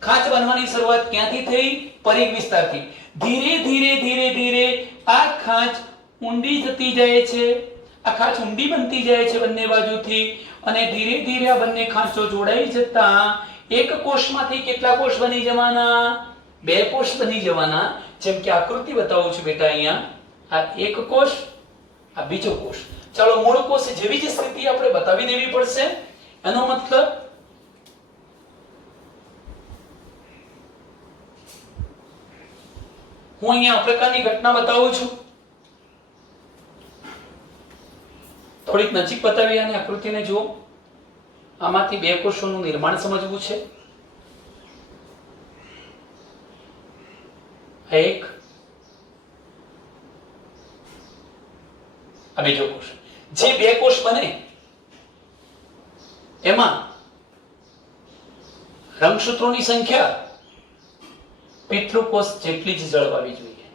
ખાંચ બનવાની શરૂઆત ક્યાંથી થઈ? પરિઘ વિસ્તારથી. ધીરે ધીરે ધીરે ધીરે આ ખાંચ ઊંડી થતી જાય છે. આ ખાંચ ઊંડી બનતી જાય છે બંને બાજુથી અને ધીરે ધીરે આ બંને ખાંચો જોડાઈ જતા એક કોષમાંથી કેટલા કોષ બની જવાના? 2 કોષ બની જવાના. જેમ કે આકૃતિ બતાવું છું બેટા અહીંયા. આ એક કોષ, આ બીજો કોષ. ચાલો, મૂળ કોષ જેવી જ સ્થિતિ આપણે બતાવી દેવી પડશે. એનો મતલબ હું અહીંયા આ પ્રકારની ઘટના બતાવું છું. થોડીક નજીક બતાવી અને આકૃતિને જુઓ. આમાંથી 2 કોષોનું નિર્માણ સમજવું છે. એક, આ બીજો કોષ. જે 2 કોષ બને એમાં રંગસૂત્રોની સંખ્યા પિતૃકોષ જેટલી જ જળવાવી જોઈએ.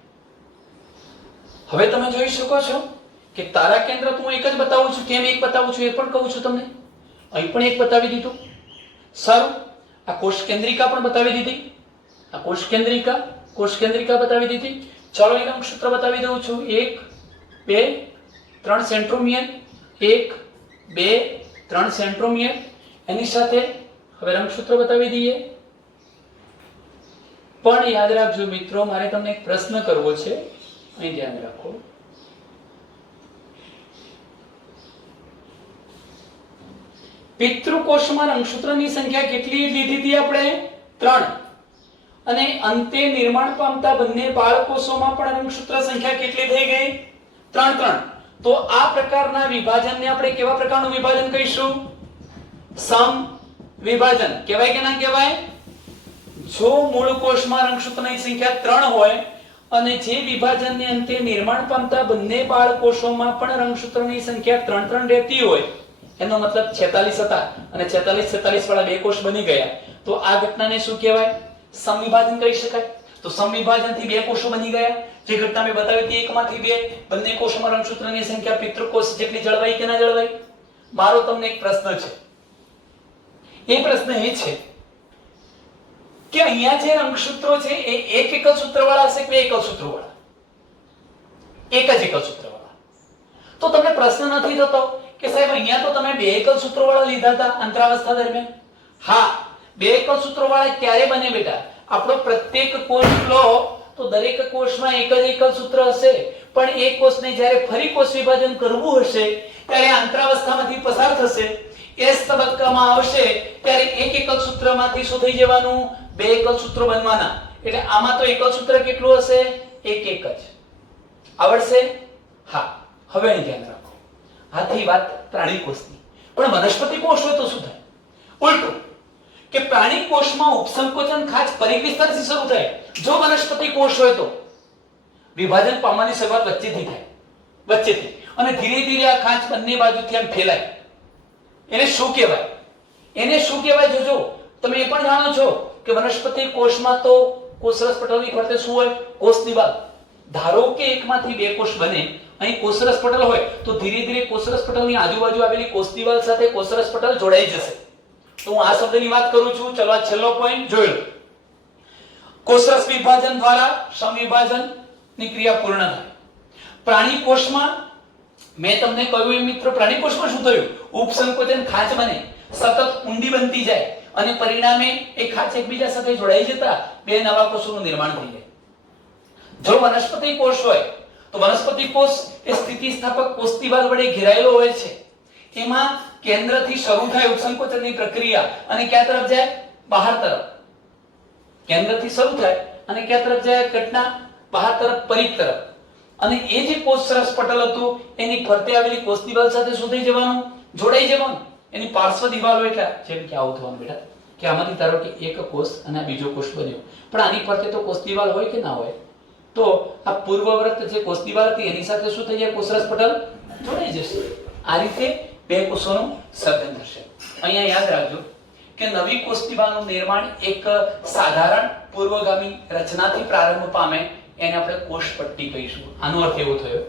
હવે તમે જોઈ શકો છો કે તારા કેન્દ્ર તો હું એક જ બતાવું છું. કેમ એક બતાવું છું એ પણ કહું છું તમને. અહીં પણ એક બતાવી દીધું. સારું, આ કોષ કેન્દ્રિકા પણ બતાવી દીધી. આ કોષ કેન્દ્રિકા બતાવી દીધી. ચાલો એક રંગસૂત્ર બતાવી દઉં છું. 1, 2, 3 સેન્ટ્રોમિયર, 1, 2-3 સેન્ટ્રોમિયર, એની સાથે હવે રંગસૂત્ર બતાવી દઈએ. પણ યાદ રાખજો મિત્રો, મારે તમને એક પ્રશ્ન કરવો છે, અહીં ધ્યાન રાખો. પિતૃકોષમાં રંગસૂત્રની સંખ્યા કેટલી લીધી હતી આપણે? 3. અને અંતે નિર્માણ પામતા બંને બાળકોષોમાં પણ રંગસૂત્ર સંખ્યા કેટલી થઈ ગઈ? 3. તો આ પ્રકારના વિભાજનને આપણે કેવા પ્રકારનું વિભાજન કહીશું? સમ વિભાજન કહેવાય કે ના કહેવાય? જો મૂળ કોષમાં રંગસૂત્રની સંખ્યા 3 હોય અને જે વિભાજનને અંતે નિર્માણ પામતા બંને બાળકોષોમાં પણ રંગસૂત્રની સંખ્યા 3 રહેતી હોય, એનો મતલબ 46 હતા અને 46 વાળા બે કોષ બની ગયા, તો આ ઘટનાને શું કહેવાય? સમવિભાજન કહી શકાય. તો સમવિભાજનથી બે કોષો બની ગયા. જે ઘટના મેં બતાવી હતી, એકમાંથી બે, બંને કોષોમાં રંગસૂત્રની સંખ્યા પિતૃકોષ જેટલી જળવાઈ કે ના જળવાઈ? મારો તમને એક પ્રશ્ન છે. એ પ્રશ્ન એ છે કે અહીંયા જે રંગસૂત્રો છે એ એક એકલ સૂત્રવાળા હશે કે એકલ સૂત્રવાળા? એક જ એકલ સૂત્રવાળા. તો તમને પ્રશ્ન નથી થતો કે સાહેબ અહીંયા તો તમે બે એકલ સૂત્રવાળા લીધા હતા અંતરાવસ્થા દરમિયાન? હા, બે એકલ સૂત્રવાળા ક્યારે બને બેટા? આપણો પ્રત્યેક કોષ લો તો દરેક કોષમાં એક જ એકલ સૂત્ર હશે, પણ એક કોષને જ્યારે ફરી કોષ વિભાજન કરવું હશે ત્યારે અંતરાવસ્થામાંથી પસાર થશે, એસ તબક્કામાં આવશે ત્યારે એક એકલ સૂત્રમાંથી શું થઈ જવાનું? બે એકલ સૂત્રો બનવાના. એટલે આમાં તો એકલ સૂત્ર કેટલું હશે? એક જ. આવડશે? હા. હવે અહીં ધ્યાન રાખો. આથી વાત પ્રાણી કોષની. પણ વનસ્પતિ કોષ હોય તો શું થાય? ઉલટું, કે પ્રાણી કોષમાં ઉપસંકોચન ખાસ પરિઘ વિસ્તારથી શરૂ થાય. જો વનસ્પતિ કોષ હોય તો વિભાજન પામવાની શરૂઆત વચ્ચેથી થાય, વચ્ચેથી, અને ધીરે ધીરે આ ખાંચ બંને બાજુથી આમ ફેલાય. એને શું કહેવાય? એને શું કહેવાય? જોજો, તમે એ પણ જાણો છો કે વનસ્પતિ કોષમાં તો કોષરસ પટલની ફરતે શું હોય? કોષ દિવાલ. ધારો કે એકમાંથી બે કોષ બને, અહીં કોષરસ પટલ હોય તો ધીરે ધીરે કોષરસ પટલની આજુબાજુ આવેલી કોષ દિવાલ સાથે કોષરસ પટલ જોડાઈ જશે. તો હું આ શબ્દની વાત કરું છું. ચલો આ છેલ્લો પોઈન્ટ જોઈ લો. કોષરસ વિભાજન દ્વારા સમવિભાજનની ક્રિયા પૂર્ણ થાય. પ્રાણી કોષમાં મેં તમને કહ્યું એમ મિત્રો, પ્રાણી કોષમાં શું થયું? ઉપસંકોચન ખાંચ બને, સતત ઊંડી બનતી જાય અને પરિણામે એ ખાંચ એકબીજા સાથે જોડાઈ જતા બે નવા કોષોનું નિર્માણ થઈ જાય. જો વનસ્પતિ કોષ હોય તો વનસ્પતિ કોષ એ સ્થિતિસ્થાપક કોષ દિવાલ વડે ઘેરાયેલો હોય છે. એમાં કેન્દ્રથી શરૂ થાય ઉપસંકોચનની પ્રક્રિયા અને ક્યાં તરફ જાય? બહાર તરફ. કેન્દ્રથી શરૂ થાય અને ક્યાં તરફ જાય ઘટના? બહાર તરફ, પરિઘ તરફ. અને એ જે કોષરસ પટલ હતું એની ફરતે આવેલી કોષ દિવાલ સાથે શું થઈ જવાનું? જોડાઈ જવાનું. એની પાર્શ્વ દિવાલો એટલે જેમ કે આવું થવાનું બેટા, કે આમાંથી ધારો કે એક કોષ અને આ બીજો કોષ બન્યો, પણ આની ફરતે તો કોષ દિવાલ હોય કે ના હોય? તો આ પૂર્વવર્ત જે કોષ દિવાલ હતી એની સાથે શું થઈ જાય? કોષરસ પટલ જોડાઈ જશે. આ રીતે બે કોષોનું સર્જન થશે. અહીંયા યાદ રાખજો કે નવી કોષ દિવાલનું નિર્માણ એક સાધારણ પૂર્વગામી રચનાથી પ્રારંભ પામે, એને આપણે કોષ પટ્ટી કહીશું. આનો અર્થ એવો થયો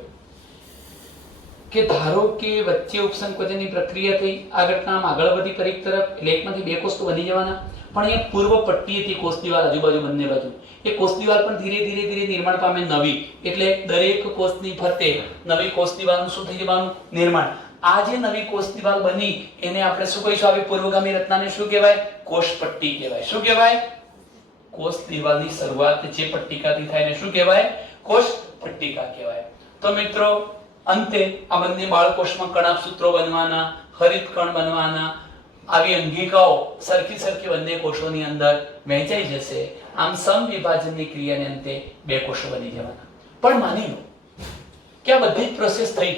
કે ધારો કે વચ્ચે ઉપસંકોચનની પ્રક્રિયા થઈ, આ ઘટનામાં આગળ વધી પરિઘ તરફ, એટલે એકમાંથી બે કોષ તો બની જવાના, પણ અહીંયા પૂર્વ પટ્ટી હતી કોષ દિવાલ આજુબાજુ બંને બાજુ. એ કોષ દિવાલ પણ ધીરે ધીરે નિર્માણ પામે નવી, એટલે દરેક કોષની ફરતે નવી કોષ દિવાલનું શું થઈ જવાનું? નિર્માણ. આ જે નવી કોષ દિવાલ બની એને આપણે શું કહીશું? આવી પૂર્વગામી રચનાને શું કહેવાય? કોષ પટ્ટી કહેવાય. શું કહેવાય? કોષ દિવાલની શરૂઆત જે પટ્ટિકાથી થાય એને શું કહેવાય? કોષ પટ્ટિકા કહેવાય. તો મિત્રો, અંતે આ બંને બાળકોષમાં કણાભસૂત્રો બનવાના, હરિતકણ બનવાના, આવી અંગિકાઓ સરખી સરખી બંને કોષોની અંદર વહેંચાઈ જશે. આમ સમવિભાજનની ક્રિયાને અંતે બે કોષો બની જવાના. પણ માની લો કે આ બધી જ પ્રોસેસ થઈ,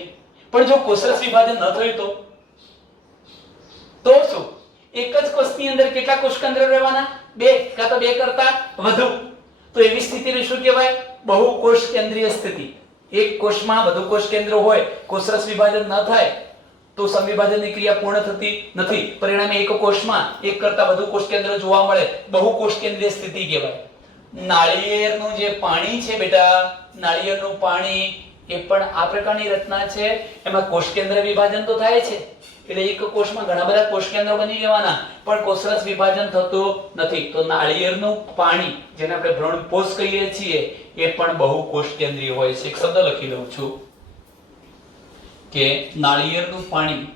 પણ જો કોષરસ વિભાજન ન થયું તો શું? એક જ કોષની અંદર કેટલા કોષ કેન્દ્ર રહેવાના? બે, કાં તો બે કરતા વધુ. તો એવી સ્થિતિને શું કહેવાય? બહુ કોષ કેન્દ્રીય સ્થિતિ. એક કોષમાં વધુ કોષ કેન્દ્ર હોય, કોષરસ વિભાજન ન થાય તો સમવિભાજનની ક્રિયા પૂર્ણ થતી નથી. પરિણામે એક કોષમાં એક કરતા વધુ કોષ કેન્દ્ર જોવા મળે, બહુ કોષ કેન્દ્રીય સ્થિતિ કહેવાય. નાળિયેરનું જે પાણી છે બેટા, નાળિયેરનું પાણી એ પણ આ પ્રકારની રચના છે. એમાં કોષ કેન્દ્ર વિભાજન તો થાય છે, એટલે એક કોષમાં ઘણા બધા કોષ કેન્દ્રો બની જવાના, પણ કોષરસ વિભાજન થતું નથી. તો નાળિયેરનું પાણી, જેને આપણે ભ્રૂણપોષ કહીએ છીએ, એ પણ બહુ કોષ કેન્દ્રીય હોય છે. એક શબ્દ લખી લઉં છું કે નાળિયેરનું પાણી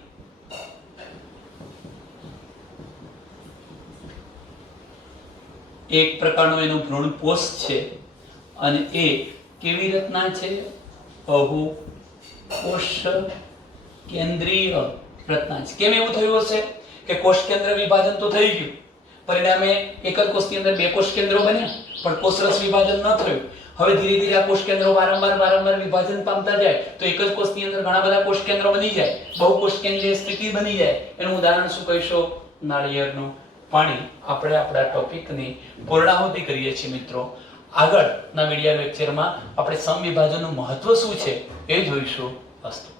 એક પ્રકારનો એનો ભ્રૂણપોષ છે અને એ કેવી રચના છે? બહુ કોષ કેન્દ્રીય રચના છે. કેમ એવું થયું હશે કે કોષ કેન્દ્ર વિભાજન તો થઈ ગયું, પરિણામે એક જ કોષની અંદર બે કોષ કેન્દ્રો બન્યા, પણ કોષરસ વિભાજન ન થયું. હવે ધીરે ધીરે આ કોષ કેન્દ્રો વારંવાર વિભાજન પામતા જાય તો એક જ કોષની અંદર ઘણા બધા કોષ કેન્દ્રો બની જાય, બહુકોષ કેન્દ્રીય સ્થિતિ બની જાય. એનું ઉદાહરણ શું કહીશો? નાળિયેરનું પાણી. આપણે આપણા ટોપિકની પૂર્ણાહુતિ કરીએ છીએ મિત્રો. આગળના વિડિયો લેક્ચરમાં આપણે સમવિભાજનનું મહત્વ શું છે એ જોઈશું. અસ્તુ.